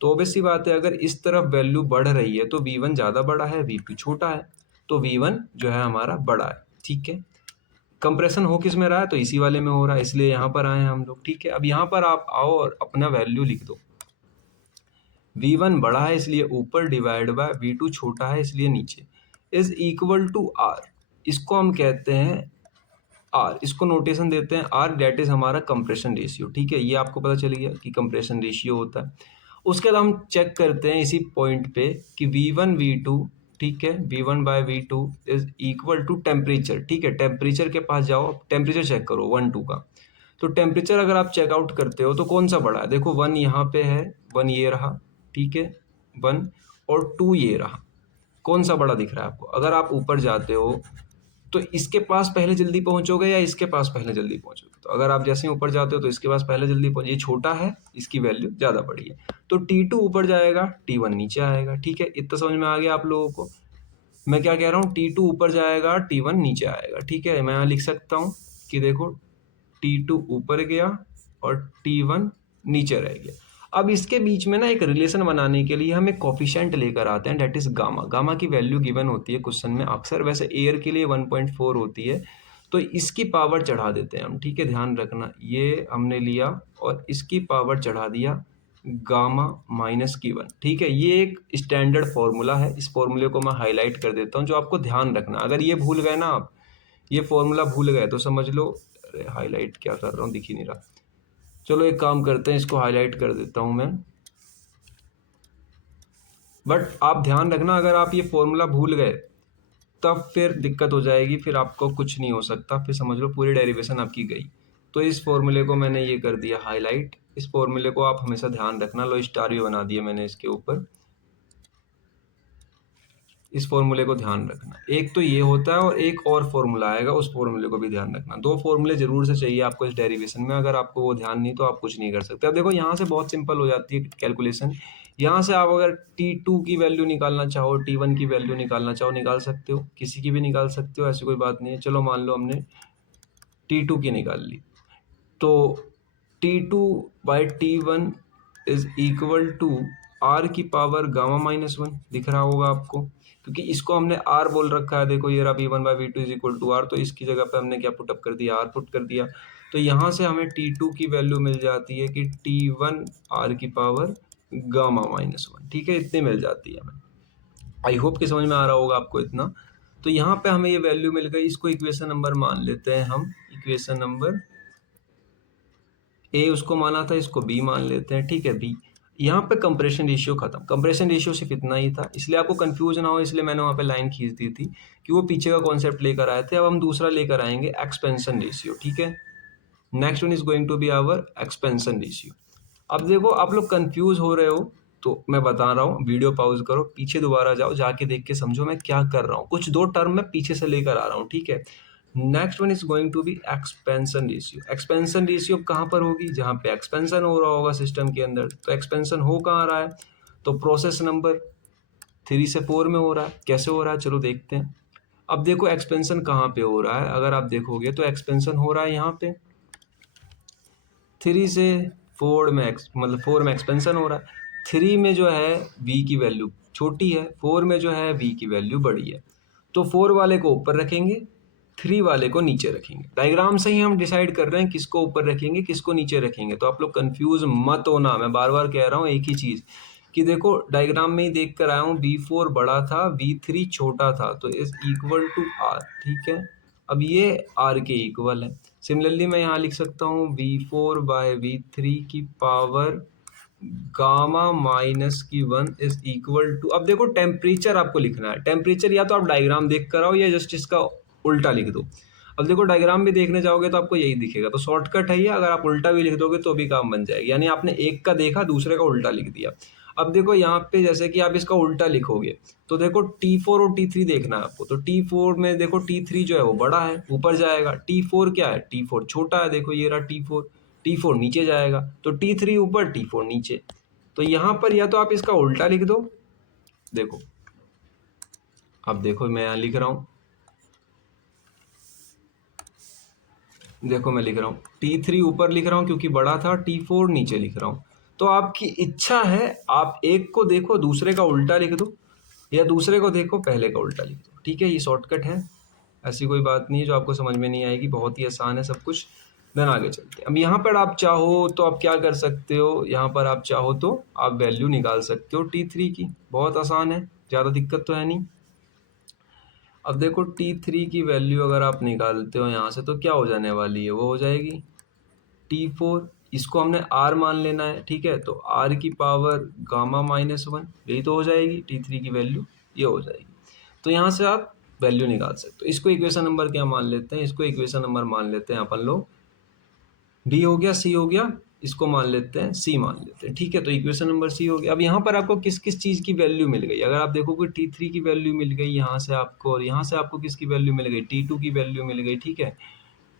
तो ऑब्वियस सी बात है, अगर इस तरफ वैल्यू बढ़ रही है तो V1 ज़्यादा बड़ा है, V2 छोटा है, तो V1 जो है हमारा बड़ा है, ठीक है। कंप्रेशन हो किस में रहा है, तो इसी वाले में हो रहा है, इसलिए यहाँ पर आए हैं हम लोग, ठीक है। अब यहाँ पर आप आओ और अपना वैल्यू लिख दो। V1 बड़ा है इसलिए ऊपर, डिवाइड बाय V2 छोटा है इसलिए नीचे, इज इक्वल टू R। इसको हम कहते हैं R, इसको नोटेशन देते हैं R, डेट इज हमारा कंप्रेशन रेशियो, ठीक है। ये आपको पता चल गया कि कंप्रेशन रेशियो होता है। उसके बाद हम चेक करते हैं इसी पॉइंट पे कि V1 V2, ठीक है, V1 by V2 is equal to temperature, ठीक है। टेम्परेचर के पास जाओ, टेम्परेचर चेक करो 1 2 का। तो टेम्परेचर अगर आप चेकआउट करते हो तो कौन सा बड़ा है, देखो 1 यहाँ पे है, 1 ये रहा, ठीक है, 1 और 2 ये रहा। कौन सा बड़ा दिख रहा है आपको, अगर आप ऊपर जाते हो तो इसके पास पहले जल्दी पहुंचोगे या इसके पास पहले जल्दी पहुंचोगे। तो अगर आप जैसे ही ऊपर जाते हो तो इसके पास पहले जल्दी पहुंच, ये छोटा है, इसकी वैल्यू ज़्यादा बड़ी है, तो T2 ऊपर जाएगा, T1 नीचे आएगा, ठीक है। इतना समझ में आ गया आप लोगों को, मैं क्या कह रहा हूँ, T2 ऊपर जाएगा, T1 नीचे आएगा, ठीक है। मैं यहाँ लिख सकता हूँ कि देखो T2 ऊपर गया और T1 नीचे रह गया। अब इसके बीच में ना एक रिलेशन बनाने के लिए हम एक कोफिशिएंट लेकर आते हैं, डेट इज गामा। गामा की वैल्यू गिवन होती है क्वेश्चन में अक्सर, वैसे एयर के लिए 1.4 होती है, तो इसकी पावर चढ़ा देते हैं हम, ठीक है, ध्यान रखना। ये हमने लिया और इसकी पावर चढ़ा दिया गामा माइनस की 1, ठीक है। ये एक स्टैंडर्ड फॉर्मूला है, इस फॉर्मूले को मैं हाईलाइट कर देता हूँ, जो आपको ध्यान रखना। अगर ये भूल गए ना आप, ये फॉर्मूला भूल गए तो समझ लो, अरे हाईलाइट क्या कर रहा हूँ, दिख ही नहीं रहा। चलो एक काम करते हैं, इसको हाईलाइट कर देता हूं मैं, बट आप ध्यान रखना अगर आप ये फॉर्मूला भूल गए तब फिर दिक्कत हो जाएगी, फिर आपको कुछ नहीं हो सकता, फिर समझ लो पूरी डेरिवेशन आपकी गई। तो इस फॉर्मूले को मैंने ये कर दिया हाईलाइट, इस फॉर्मूले को आप हमेशा ध्यान रखना। लो स्टार भी बना दिया मैंने इसके ऊपर, इस फॉर्मूले को ध्यान रखना। एक तो ये होता है और एक और फॉर्मूला आएगा, उस फॉर्मूले को भी ध्यान रखना। दो फॉर्मूले जरूर से चाहिए आपको इस डेरिवेशन में, अगर आपको वो ध्यान नहीं तो आप कुछ नहीं कर सकते। अब देखो यहाँ से बहुत सिंपल हो जाती है कैलकुलेशन। यहाँ से आप अगर T2 की वैल्यू निकालना चाहो, T1 की वैल्यू निकालना चाहो, निकाल सकते हो, किसी की भी निकाल सकते हो, ऐसी कोई बात नहीं है। चलो मान लो हमने T2 की निकाल ली, तो T2 by T1 is equal to R की पावर गामा माइनस 1, दिख रहा होगा आपको, क्योंकि इसको हमने R बोल रखा है। देखो ये रहा V1 by V2 is equal to R, तो इसकी जगह पे हमने क्या पुटअप कर दिया, R पुट कर दिया। तो यहाँ से हमें T2 की वैल्यू मिल जाती है कि T1 R की पावर गामा माइनस 1, ठीक है, इतनी मिल जाती है हमें। आई होप कि समझ में आ रहा होगा आपको इतना। तो यहाँ पे हमें ये वैल्यू मिल गई, इसको इक्वेशन नंबर मान लेते हैं हम, इक्वेशन नंबर ए उसको माना था, इसको बी मान लेते हैं, ठीक है, बी। यहाँ पे कंप्रेशन रेशियो खत्म, कंप्रेशन रेशियो सिर्फ इतना ही था, इसलिए आपको कंफ्यूज ना हो, इसलिए मैंने वहाँ पे लाइन खींच दी थी कि वो पीछे का कॉन्सेप्ट लेकर आए थे। अब हम दूसरा लेकर आएंगे, एक्सपेंशन रेशियो, ठीक है। Next one is going to be our expansion ratio. अब देखो आप लोग कंफ्यूज हो रहे हो तो मैं बता रहा हूँ, वीडियो पॉज करो, पीछे दोबारा जाओ, जाके देख के समझो मैं क्या कर रहा हूँ। कुछ दो टर्म मैं पीछे से लेकर आ रहा हूँ, ठीक है। Next one is going to be expansion ratio. Expansion ratio कहाँ पर होगी, जहाँ पे एक्सपेंशन हो रहा होगा सिस्टम के अंदर। तो एक्सपेंशन हो कहाँ रहा है, तो प्रोसेस नंबर 3 से 4 में हो रहा है। कैसे हो रहा है, चलो देखते हैं। अब देखो एक्सपेंशन कहाँ पे हो रहा है, अगर आप देखोगे तो एक्सपेंशन हो रहा है यहाँ पे 3 से 4 में, मतलब 4 में एक्सपेंशन हो रहा है। 3 में जो है v की वैल्यू छोटी है, 4 में जो है v की वैल्यू बड़ी है, तो 4 वाले को ऊपर रखेंगे, 3 वाले को नीचे रखेंगे। डायग्राम से ही हम डिसाइड कर रहे हैं किसको ऊपर रखेंगे, किसको नीचे रखेंगे। तो आप लोग कंफ्यूज मत होना, मैं बार बार कह रहा हूँ एक ही चीज़ कि देखो डायग्राम में ही देख कर आया हूँ, V4 बड़ा था, V3 छोटा था, तो इज इक्वल टू R, ठीक है। अब ये R के इक्वल है। सिमिलरली मैं यहाँ लिख सकता हूँ V4 बाय V3 की पावर गामा माइनस की 1 इज इक्वल टू, अब देखो टेम्परेचर आपको लिखना है। टेम्परेचर या तो आप डायग्राम देख कर आओ या जस्ट इसका उल्टा लिख दो। अब देखो डायग्राम भी देखने जाओगे तो आपको यही दिखेगा, तो शॉर्टकट है ये, अगर आप उल्टा भी लिख दोगे तो भी काम बन जाएगा। यानी आपने एक का देखा, दूसरे का उल्टा लिख दिया। अब देखो यहाँ पे जैसे कि आप इसका उल्टा लिखोगे तो देखो T4 और T3 देखना है आपको, तो T4 में देखो T3 जो है वो बड़ा है, ऊपर जाएगा। T4 क्या है, T4 छोटा है, देखो ये रहा T4, T4 नीचे जाएगा, तो T3 ऊपर, T4 नीचे। तो यहाँ पर या तो आप इसका उल्टा लिख दो, देखो अब देखो मैं यहाँ लिख रहा हूँ, देखो मैं लिख रहा हूँ T3 ऊपर लिख रहा हूँ क्योंकि बड़ा था, T4 नीचे लिख रहा हूँ। तो आपकी इच्छा है, आप एक को देखो दूसरे का उल्टा लिख दो, या दूसरे को देखो पहले का उल्टा लिख दो, ठीक है। ये शॉर्टकट है, ऐसी कोई बात नहीं है जो आपको समझ में नहीं आएगी, बहुत ही आसान है सब कुछ। देन आगे चलते हैं। अब यहाँ पर आप चाहो तो आप क्या कर सकते हो, यहाँ पर आप चाहो तो आप वैल्यू निकाल सकते हो T3 की, बहुत आसान है, ज़्यादा दिक्कत तो है नहीं। अब देखो T3 की वैल्यू अगर आप निकालते हो यहाँ से तो क्या हो जाने वाली है, वो हो जाएगी T4, इसको हमने R मान लेना है, ठीक है। तो R की पावर गामा माइनस 1, यही तो हो जाएगी T3 की वैल्यू, ये हो जाएगी। तो यहाँ से आप वैल्यू निकाल सकते हो। इसको इक्वेशन नंबर क्या मान लेते हैं, इसको इक्वेशन नंबर मान लेते हैं अपन लोग, D हो गया, C हो गया, इसको मान लेते हैं C मान लेते हैं, ठीक है। तो इक्वेशन नंबर C हो गया। अब यहाँ पर आपको किस किस चीज़ की वैल्यू मिल गई, अगर आप देखोगे T3 की वैल्यू मिल गई यहाँ से आपको, और यहाँ से आपको किसकी वैल्यू मिल गई, T2 की वैल्यू मिल गई, ठीक है।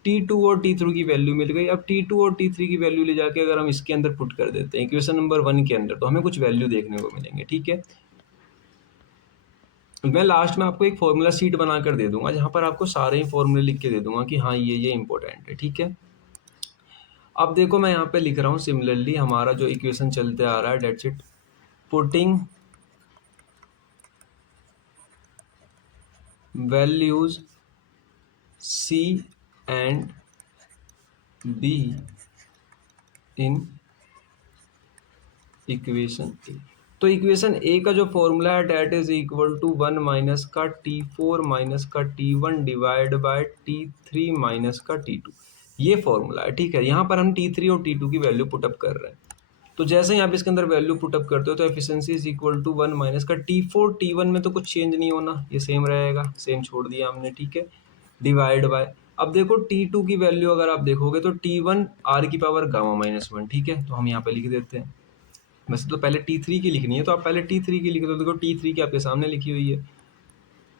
T2 और T3 की वैल्यू मिल गई। अब T2 और T3 की वैल्यू ले जाके अगर हम इसके अंदर पुट कर देते हैं इक्वेशन नंबर 1 के अंदर, तो हमें कुछ वैल्यू देखने को मिलेंगे, ठीक है। मैं लास्ट में आपको एक फॉर्मूला शीट बनाकर दे दूंगा जहाँ पर आपको सारे ही फॉर्मूले लिख के दे दूंगा कि हाँ ये इंपॉर्टेंट है, ठीक है। अब देखो मैं यहाँ पे लिख रहा हूँ, सिमिलरली हमारा जो इक्वेशन चलते आ रहा है, that's it, putting values C and B in equation A. तो इक्वेशन ए का जो फॉर्मूला है that is equal to 1 minus का T4 माइनस का T1 divide bye T3 minus का T2, ये फॉर्मूला है, ठीक है। यहाँ पर हम T3 और T2 की वैल्यू पुटअप कर रहे हैं। तो जैसे ही आप इसके अंदर वैल्यू पुटअप करते हो तो efficiency is equal to 1 minus का T4 T1 में तो कुछ चेंज नहीं होना, ये सेम रहेगा, सेम छोड़ दिया हमने, ठीक है, डिवाइड बाय। अब देखो T2 की वैल्यू अगर आप देखोगे तो T1 R की पावर गामा माइनस 1, ठीक है। तो हम यहाँ पे लिख देते हैं, वैसे तो पहले T3 की लिखनी है तो आप पहले T3 की लिख दो, देखो T3 की आपके सामने लिखी हुई है,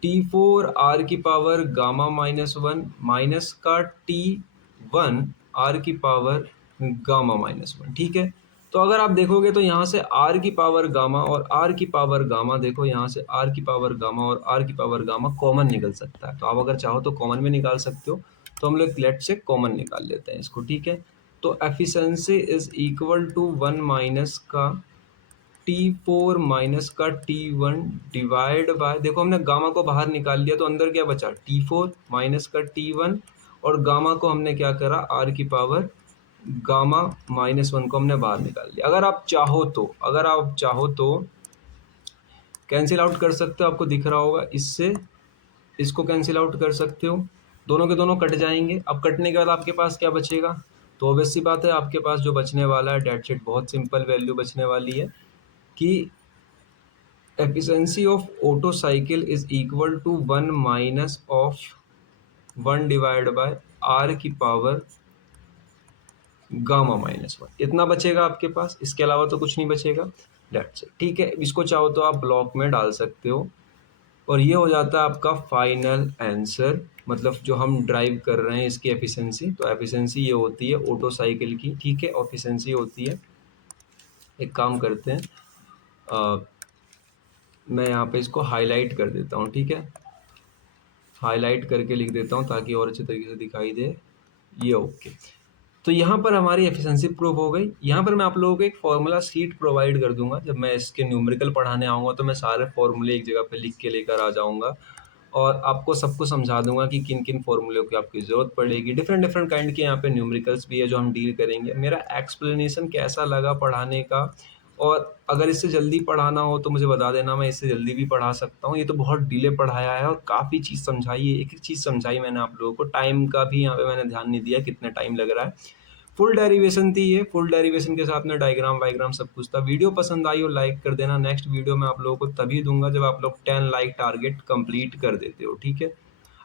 T4 R की पावर गामा माइनस 1 माइनस का T1 R की पावर गामा माइनस 1, ठीक है। तो अगर आप देखोगे तो यहाँ से R की पावर गामा और R की पावर गामा, देखो यहाँ से R की पावर गामा और R की पावर गामा कॉमन निकल सकता है, तो आप अगर चाहो तो कॉमन में निकाल सकते हो। तो हम लोग लेट से कॉमन निकाल लेते हैं इसको, ठीक है। तो efficiency is equal to 1 minus का T4 माइनस का T1 डिवाइड बाय, देखो हमने गामा को बाहर निकाल लिया तो अंदर क्या बचा, T4 माइनस का T1, और गामा को हमने क्या करा, R की पावर गामा माइनस 1 को हमने बाहर निकाल लिया। अगर आप चाहो तो कैंसिल आउट कर सकते हो, आपको दिख रहा होगा, इससे इसको कैंसिल आउट कर सकते हो, दोनों के दोनों कट जाएंगे। अब कटने के बाद आपके पास क्या बचेगा, तो ऑब्वियस सी बात है आपके पास जो बचने वाला है डेट शीट, बहुत सिंपल वैल्यू बचने वाली है कि efficiency of Otto cycle is equal to 1 minus of 1 divide by R की पावर गामा माइनस 1, इतना बचेगा आपके पास, इसके अलावा तो कुछ नहीं बचेगा, डेट्स इट, ठीक है। इसको चाहो तो आप ब्लॉक में डाल सकते हो, और ये हो जाता है आपका फाइनल आंसर, मतलब जो हम ड्राइव कर रहे हैं इसकी एफिशिएंसी। तो एफिशिएंसी ये होती है ऑटो साइकिल की, ठीक है, एफिशिएंसी होती है, एक काम करते हैं, मैं यहाँ पे इसको हाईलाइट कर देता हूँ, ठीक है, हाईलाइट करके लिख देता हूँ ताकि और अच्छे तरीके से दिखाई दे, ये ओके। तो यहाँ पर हमारी एफिशिएंसी प्रूव हो गई। यहाँ पर मैं आप लोगों को एक फॉर्मूला शीट प्रोवाइड कर दूंगा, जब मैं इसके न्यूमेरिकल पढ़ाने आऊँगा तो मैं सारे फॉर्मूले एक जगह पे लिख के लेकर आ जाऊँगा, और आपको सब कुछ समझा दूँगा कि किन-किन फ़ॉर्मूलों की आपकी ज़रूरत पड़ेगी। डिफ़रेंट डिफ़रेंट काइंड के यहाँ पे न्यूमेरिकल्स भी है जो हम डील करेंगे। मेरा एक्सप्लेनेशन कैसा लगा पढ़ाने का, और अगर इससे जल्दी पढ़ाना हो तो मुझे बता देना, मैं इससे जल्दी भी पढ़ा सकता हूँ। ये तो बहुत डिले पढ़ाया है और काफ़ी चीज़ समझाई है, एक-एक चीज़ समझाई मैंने आप लोगों को। टाइम का भी यहाँ पे मैंने ध्यान नहीं दिया कितना टाइम लग रहा है। फुल डेरिवेशन थी ये, फुल डेरिवेशन के साथ में डायग्राम वायग्राम सब कुछ था। वीडियो पसंद आई हो लाइक कर देना। नेक्स्ट वीडियो मैं आप लोगों को तभी दूँगा जब आप लोग 10 लाइक टारगेट कंप्लीट कर देते हो, ठीक है?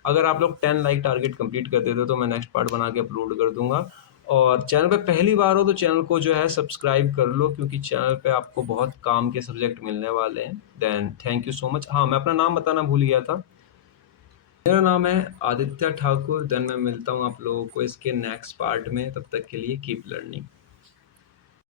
अगर आप लोग 10 लाइक टारगेट कंप्लीट कर देते हो तो मैं नेक्स्ट पार्ट बना के अपलोड कर दूँगा। और चैनल पे पहली बार हो तो चैनल को जो है सब्सक्राइब कर लो, क्योंकि चैनल पे आपको बहुत काम के सब्जेक्ट मिलने वाले हैं। Then thank you so much. हाँ, मैं अपना नाम बताना भूल गया था। मेरा नाम है आदित्य ठाकुर। देन मैं मिलता हूँ आप लोगों को इसके नेक्स्ट पार्ट में। तब तक के लिए कीप लर्निंग।